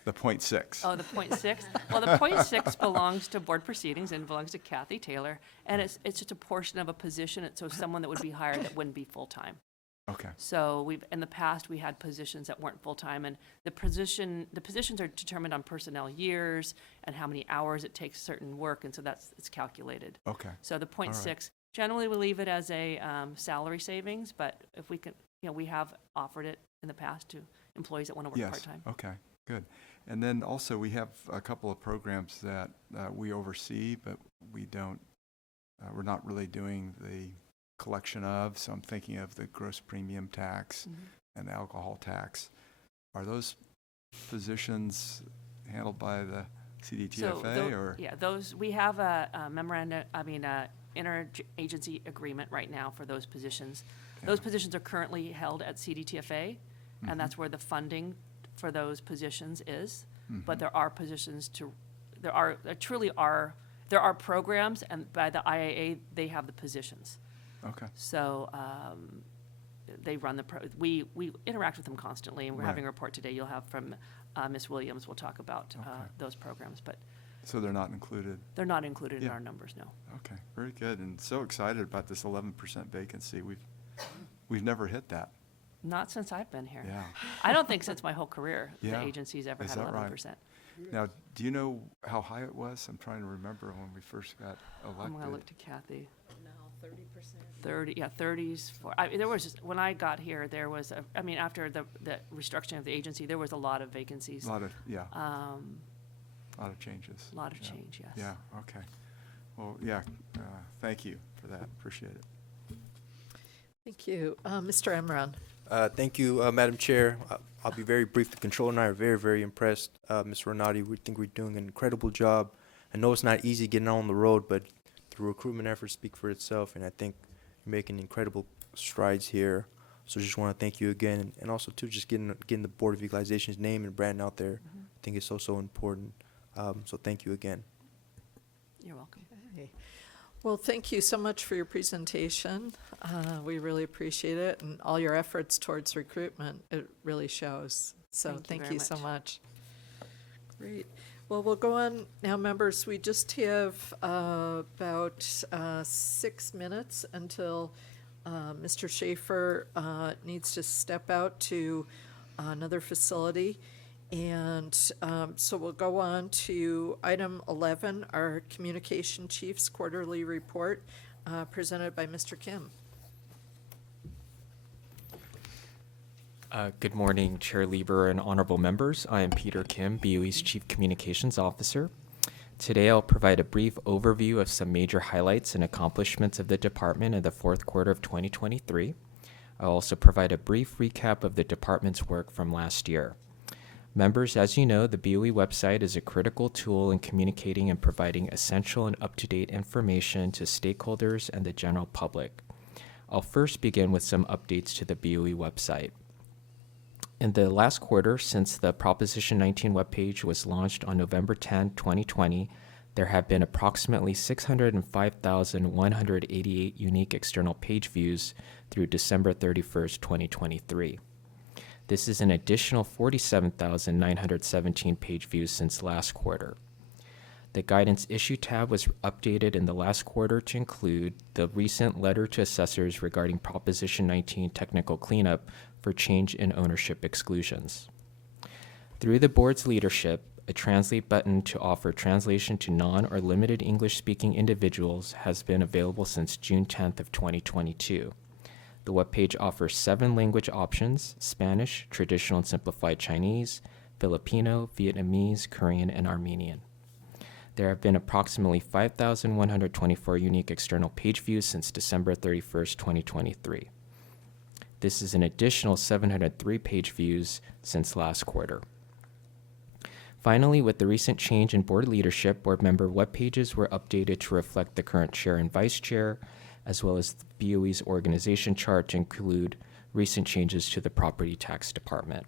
The 0.6. Oh, the 0.6? Well, the 0.6 belongs to board proceedings and belongs to Kathy Taylor, and it's just a portion of a position, so someone that would be hired that wouldn't be full-time. Okay. So in the past, we had positions that weren't full-time, and the positions are determined on personnel years and how many hours it takes certain work, and so it's calculated. Okay. So the 0.6, right. generally we leave it as a salary savings, but if we can, we have offered it in the past to employees that want to work Yes. part-time. Okay. Good. And then also we have a couple of programs that we oversee, but we don't. We're not really doing the collection of. So I'm thinking of the gross premium tax and the alcohol tax. Are those positions handled by the CDTFA or? Yeah, we have a interagency agreement right now for those positions. Yeah. Those positions are currently held at CDTFA, and that's where the funding for those positions is. But there are positions there are programs, and by the IAA, they have the positions. Okay. So they run we interact with them constantly, and we're having a report today you'll have from Ms. Williams. We'll talk about those programs, but So they're not included? they're not included in Yeah. our numbers, no. Okay, very good. And so excited about this 11% vacancy. We've never hit that. Not since I've been here. Yeah. I don't think since my whole career the Yeah. agency's ever Is had that right? 11%. Now, do you know how high it was? I'm trying to remember when we first got I'm gonna elected. look to Kathy. 30s. There was when I got here, there was after the restructuring of the agency, there was a lot of vacancies. A lot of, yeah, A lot of changes. lot of Yeah. change, yes. Yeah, okay. Well, yeah, thank you for that. Appreciate it. Thank you. Mr. Emron. Thank you, Madam Chair. I'll be very brief. The controller and I are very, very impressed. Ms. Renati, we think we're doing an incredible job. I know it's not easy getting on the road, but the recruitment efforts speak for itself, and I think you're making incredible strides here. So just want to thank you again, and also too, just getting the Board of Equalization's name and brand out there. I think it's so important. So thank you again. You're welcome. Okay. Well, thank you so much for your presentation. We really appreciate it, and all your efforts towards recruitment. It really shows. So Thank you thank very you so much. much. Great. Well, we'll go on now, members. We just have about 6 minutes until Mr. Schaefer needs to step out to another facility. And so we'll go on to item 11, our Communication Chief's Quarterly Report, presented by Mr. Kim. Good morning, Chair Lieber and honorable members. I am Peter Kim, BoE's Chief Communications Officer. Today I'll provide a brief overview of some major highlights and accomplishments of the department in the fourth quarter of 2023. I'll also provide a brief recap of the department's work from last year. Members, as you know, the BoE website is a critical tool in communicating and providing essential and up-to-date information to stakeholders and the general public. I'll first begin with some updates to the BoE website. In the last quarter, since the Proposition 19 webpage was launched on November 10, 2020, there have been approximately 605,188 unique external page views through December 31st, 2023. This is an additional 47,917 page views since last quarter. The Guidance Issue tab was updated in the last quarter to include the recent letter to assessors regarding Proposition 19 technical cleanup for change in ownership exclusions. Through the board's leadership, a translate button to offer translation to non- or limited English-speaking individuals has been available since June 10th of 2022. The webpage offers 7 language options: Spanish, Traditional and Simplified Chinese, Filipino, Vietnamese, Korean, and Armenian. There have been approximately 5,124 unique external page views since December 31st, 2023. This is an additional 703 page views since last quarter. Finally, with the recent change in board leadership, board member web pages were updated to reflect the current chair and vice chair, as well as the BOE's organization chart to include recent changes to the property tax department.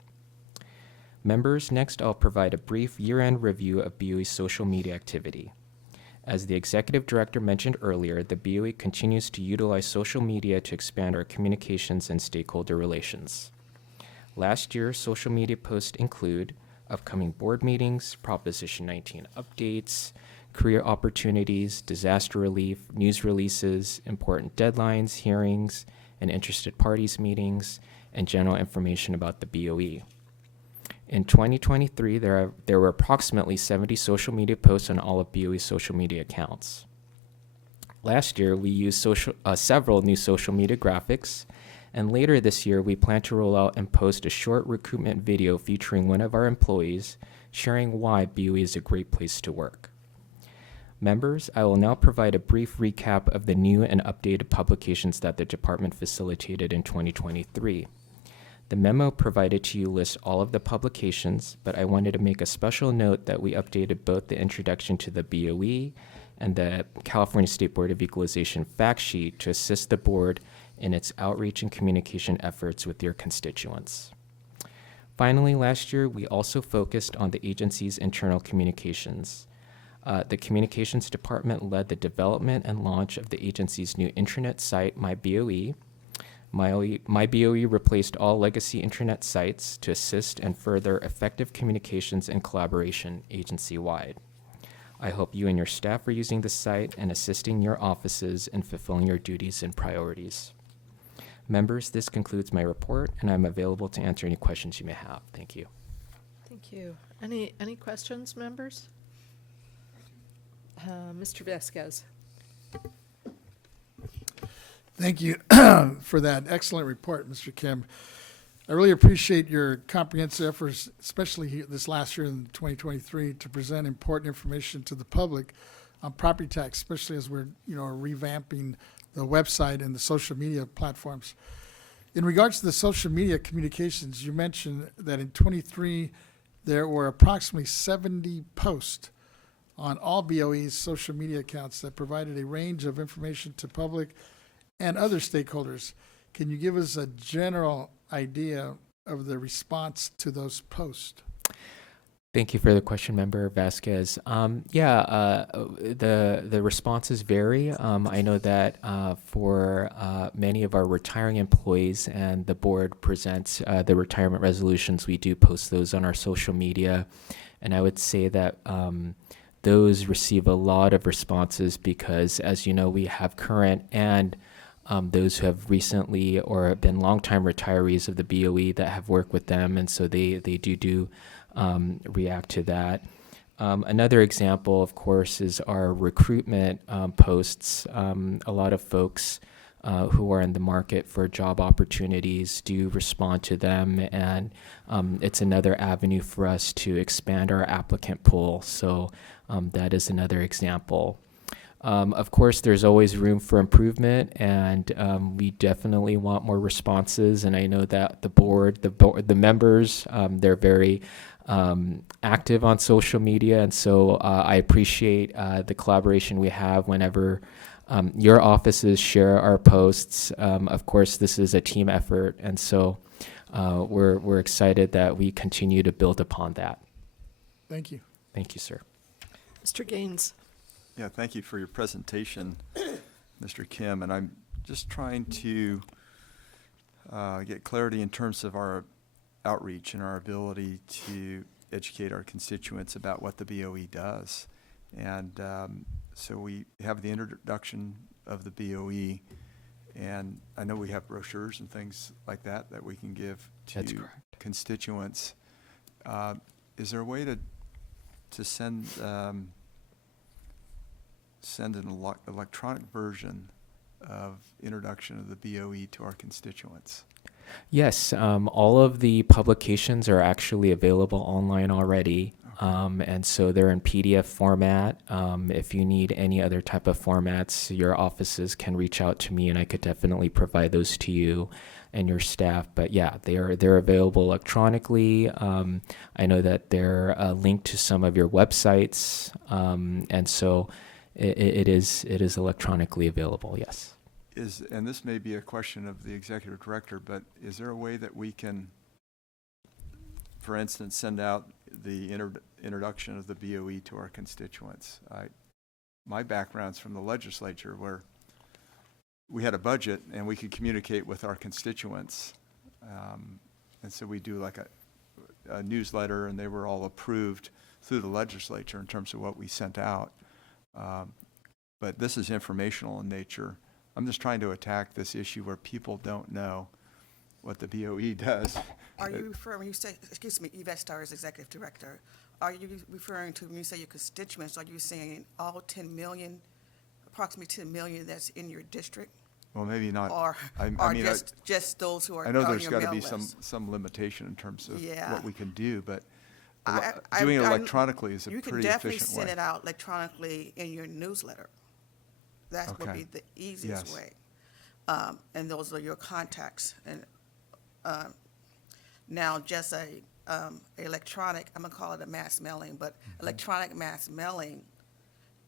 Members, next I'll provide a brief year-end review of BOE's social media activity. As the executive director mentioned earlier, the BOE continues to utilize social media to expand our communications and stakeholder relations. Last year, social media posts include upcoming board meetings, Proposition 19 updates, career opportunities, disaster relief, news releases, important deadlines, hearings, and interested parties meetings, and general information about the BOE. In 2023, there were approximately 70 social media posts on all of BOE's social media accounts. Last year, we used several new social media graphics, and later this year, we plan to roll out and post a short recruitment video featuring one of our employees sharing why BOE is a great place to work. Members, I will now provide a brief recap of the new and updated publications that the department facilitated in 2023. The memo provided to you lists all of the publications, but I wanted to make a special note that we updated both the introduction to the BOE and the California State Board of Equalization fact sheet to assist the board in its outreach and communication efforts with your constituents. Finally, last year, we also focused on the agency's internal communications. The communications department led the development and launch of the agency's new intranet site, MyBOE. MyBOE replaced all legacy intranet sites to assist and further effective communications and collaboration agency-wide. I hope you and your staff are using the site and assisting your offices in fulfilling your duties and priorities. Members, this concludes my report, and I'm available to answer any questions you may have. Thank you. Thank you. Any questions, members? Mr. Vasquez. Thank you for that excellent report, Mr. Kim. I really appreciate your comprehensive efforts, especially this last year in 2023, to present important information to the public on property tax, especially as we're revamping the website and the social media platforms. In regards to the social media communications, you mentioned that in 23 there were approximately 70 posts on all BOE's social media accounts that provided a range of information to public and other stakeholders. Can you give us a general idea of the response to those posts? Thank you for the question, Member Vasquez. The responses vary. I know that for many of our retiring employees, and the board presents the retirement resolutions, we do post those on our social media. And I would say that those receive a lot of responses because, as you know, we have current and those who have recently or been longtime retirees of the BOE that have worked with them, and so they do react to that. Another example, of course, is our recruitment posts. A lot of folks who are in the market for job opportunities do respond to them, and it's another avenue for us to expand our applicant pool. So that is another example. Of course, there's always room for improvement, and we definitely want more responses. And I know that the members, they're very active on social media, and so I appreciate the collaboration we have whenever your offices share our posts. Of course, this is a team effort, and so we're excited that we continue to build upon that. Thank you. Thank you, sir. Mr. Gaines. Yeah, thank you for your presentation, Mr. Kim. And I'm just trying to get clarity in terms of our outreach and our ability to educate our constituents about what the BOE does. And so we have the introduction of the BOE, and I know we have brochures and things like that we can give That's to correct. constituents. Is there a way to send an electronic version of introduction of the BOE to our constituents? Yes, all of the publications are actually available online already. And so they're in PDF format. If you need any other type of formats, your offices can reach out to me and I could definitely provide those to you and your staff. But yeah, they're available electronically. I know that they're linked to some of your websites. And so it is electronically available, yes. And this may be a question of the executive director, but is there a way that we can, for instance, send out the introduction of the BoE to our constituents? My background's from the legislature, where we had a budget and we could communicate with our constituents. And so we do like a newsletter, and they were all approved through the legislature in terms of what we sent out. But this is informational in nature. I'm just trying to attack this issue where people don't know what the BoE does. Are you referring, when you say, excuse me, Yvette Starr is Executive Director, are you referring to, when you say your constituents, are you saying all 10 million, approximately 10 million that's in your district? Well, maybe not. Or just those who are I know on there's your got to mail be list? some limitation in terms of Yeah. what we can do, but I- doing it I- electronically is a You can pretty definitely efficient send way. it out electronically in your newsletter. That would Okay. be the easiest Yes. way. And those are your contacts. And now, just electronic, I'm gonna call it a mass mailing, but electronic mass mailing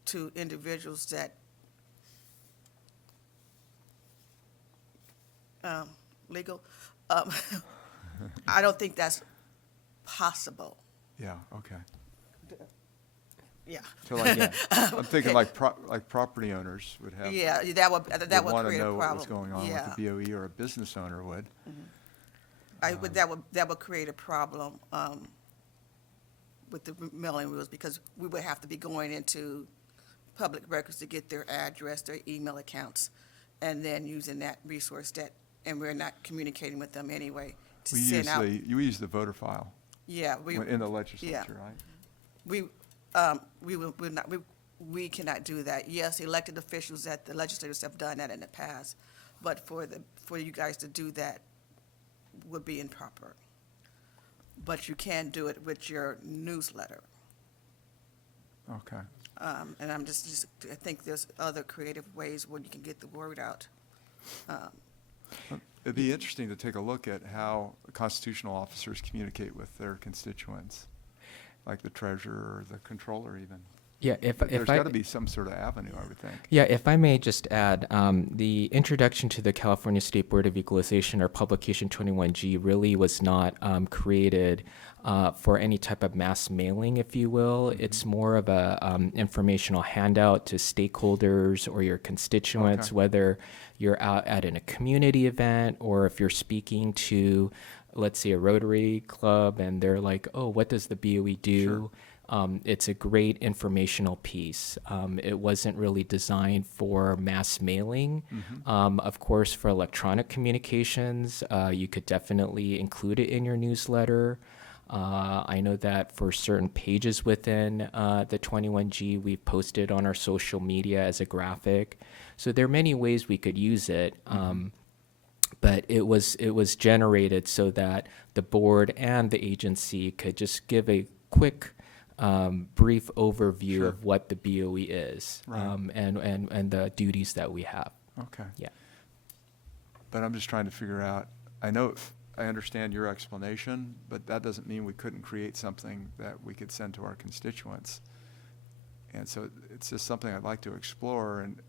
to individuals that legal, I don't think that's possible. Yeah, okay. Yeah. So like, I'm thinking like property owners would have. Yeah, that would would create want to a know problem. what was going on Yeah. with the BoE, or a business owner would. That would create a problem with the mailing rules, because we would have to be going into public records to get their address, their email accounts, and then using that resource and we're not communicating with them anyway to send out. You use the voter file Yeah, in the legislature, right? we cannot do that. Yes, elected officials at the legislators have done that in the past, but for you guys to do that would be improper. But you can do it with your newsletter. Okay. And I think there's other creative ways where you can get the word out. It'd be interesting to take a look at how constitutional officers communicate with their constituents, like the treasurer or the controller even. Yeah, There's got to be some sort of avenue, I would think. Yeah, if I may just add, the introduction to the California State Board of Equalization, or Publication 21G, really was not created for any type of mass mailing, if you will. It's more of a informational handout to stakeholders or your constituents, Okay. whether you're out at a community event or if you're speaking to, let's say, a Rotary Club, and they're like, oh, what does the BoE do? Sure. It's a great informational piece. It wasn't really designed for mass mailing. Of course, for electronic communications, you could definitely include it in your newsletter. I know that for certain pages within the 21G, we've posted on our social media as a graphic. So there are many ways we could use it. But it was generated so that the board and the agency could just give a quick brief overview Sure. of what the BoE is, Right. and the duties that we have. Okay. Yeah. But I'm just trying to figure out, I understand your explanation, but that doesn't mean we couldn't create something that we could send to our constituents. And so it's just something I'd like to explore and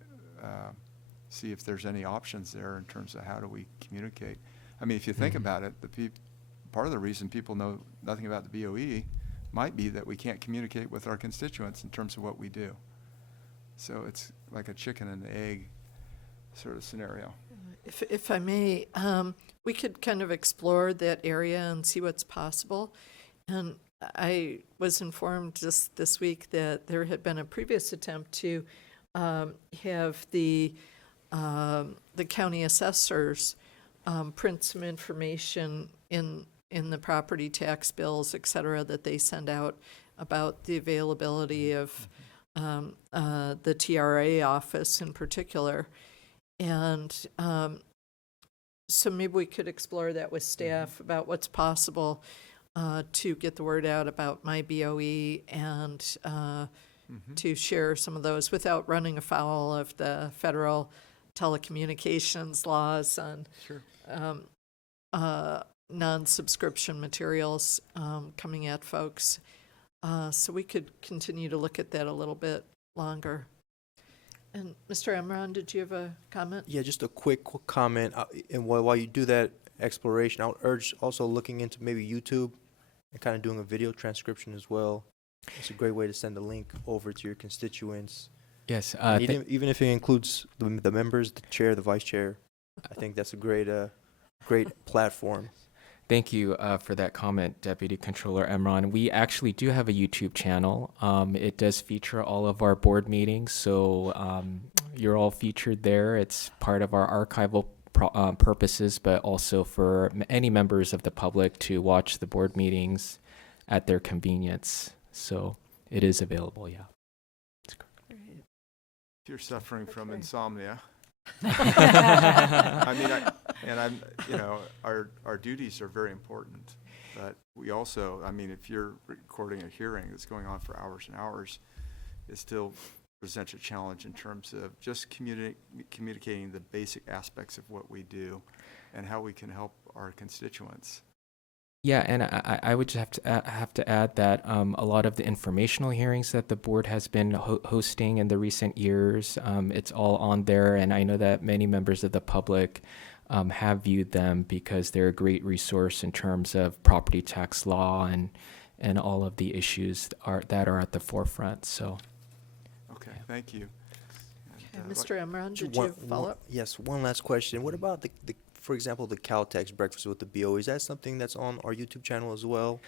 see if there's any options there in terms of how do we communicate. I mean, if you think about it, part of the reason people know nothing about the BoE might be that we can't communicate with our constituents in terms of what we do. So it's like a chicken and egg sort of scenario. If I may, we could kind of explore that area and see what's possible. And I was informed just this week that there had been a previous attempt to have the county assessors print some information in the property tax bills, et cetera, that they send out about the availability of the TRA office in particular. And So maybe we could explore that with staff about what's possible to get the word out about my BoE and to share some of those without running afoul of the federal telecommunications laws on Sure. non-subscription materials coming at folks. So we could continue to look at that a little bit longer. And Mr. Emron, did you have a comment? Yeah, just a quick comment. And while you do that exploration, I would urge also looking into maybe YouTube and kind of doing a video transcription as well. It's a great way to send a link over to your constituents. Yes. And even if it includes the members, the chair, the vice chair, I think that's a great platform. Thank you for that comment, Deputy Controller Emron. We actually do have a YouTube channel. It does feature all of our board meetings, so you're all featured there. It's part of our archival purposes, but also for any members of the public to watch the board meetings at their convenience. So it is available, yeah. If you're suffering from insomnia, I mean, our duties are very important, but we also, I mean, if you're recording a hearing that's going on for hours and hours, it still presents a challenge in terms of just communicating the basic aspects of what we do and how we can help our constituents. Yeah, and I would just have to add that a lot of the informational hearings that the board has been hosting in the recent years, it's all on there, and I know that many members of the public have viewed them because they're a great resource in terms of property tax law and all of the issues that are at the forefront. So, Okay, thank you. And, Mr. Emron, did you follow up? Yes, one last question. What about for example, the Caltex breakfast with the BoE? Is that something that's on our YouTube channel as well?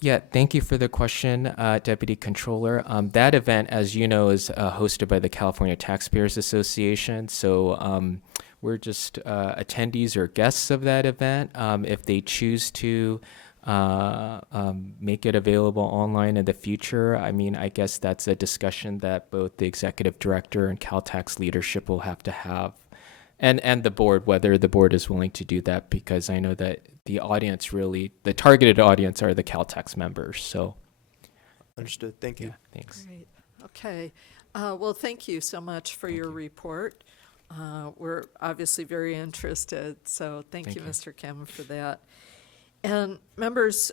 Yeah, thank you for the question, Deputy Controller. That event, as you know, is hosted by the California Taxpayers Association. So we're just attendees or guests of that event. If they choose to make it available online in the future, I mean, I guess that's a discussion that both the executive director and Caltax leadership will have to have. And the board, whether the board is willing to do that, because I know that the audience the targeted audience are the Caltex members, so. Understood. Thank you. Yeah, thanks. Great. Okay. Well, thank you so much for your report. We're obviously very interested, so thank you, Mr. Kim, for that. And members,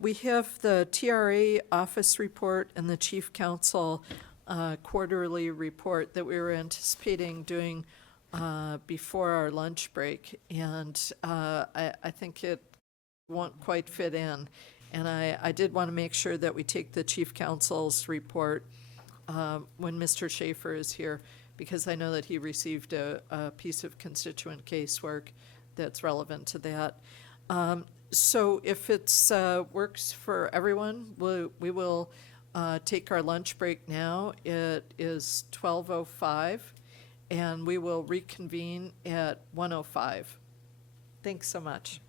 we have the TRA office report and the Chief Counsel quarterly report that we were anticipating doing before our lunch break, and I think it won't quite fit in. And I did want to make sure that we take the Chief Counsel's report when Mr. Schaefer is here, because I know that he received a piece of constituent casework that's relevant to that. So if it's works for everyone, we will take our lunch break now. It is 12:05. And we will reconvene at 1:05. Thanks so much.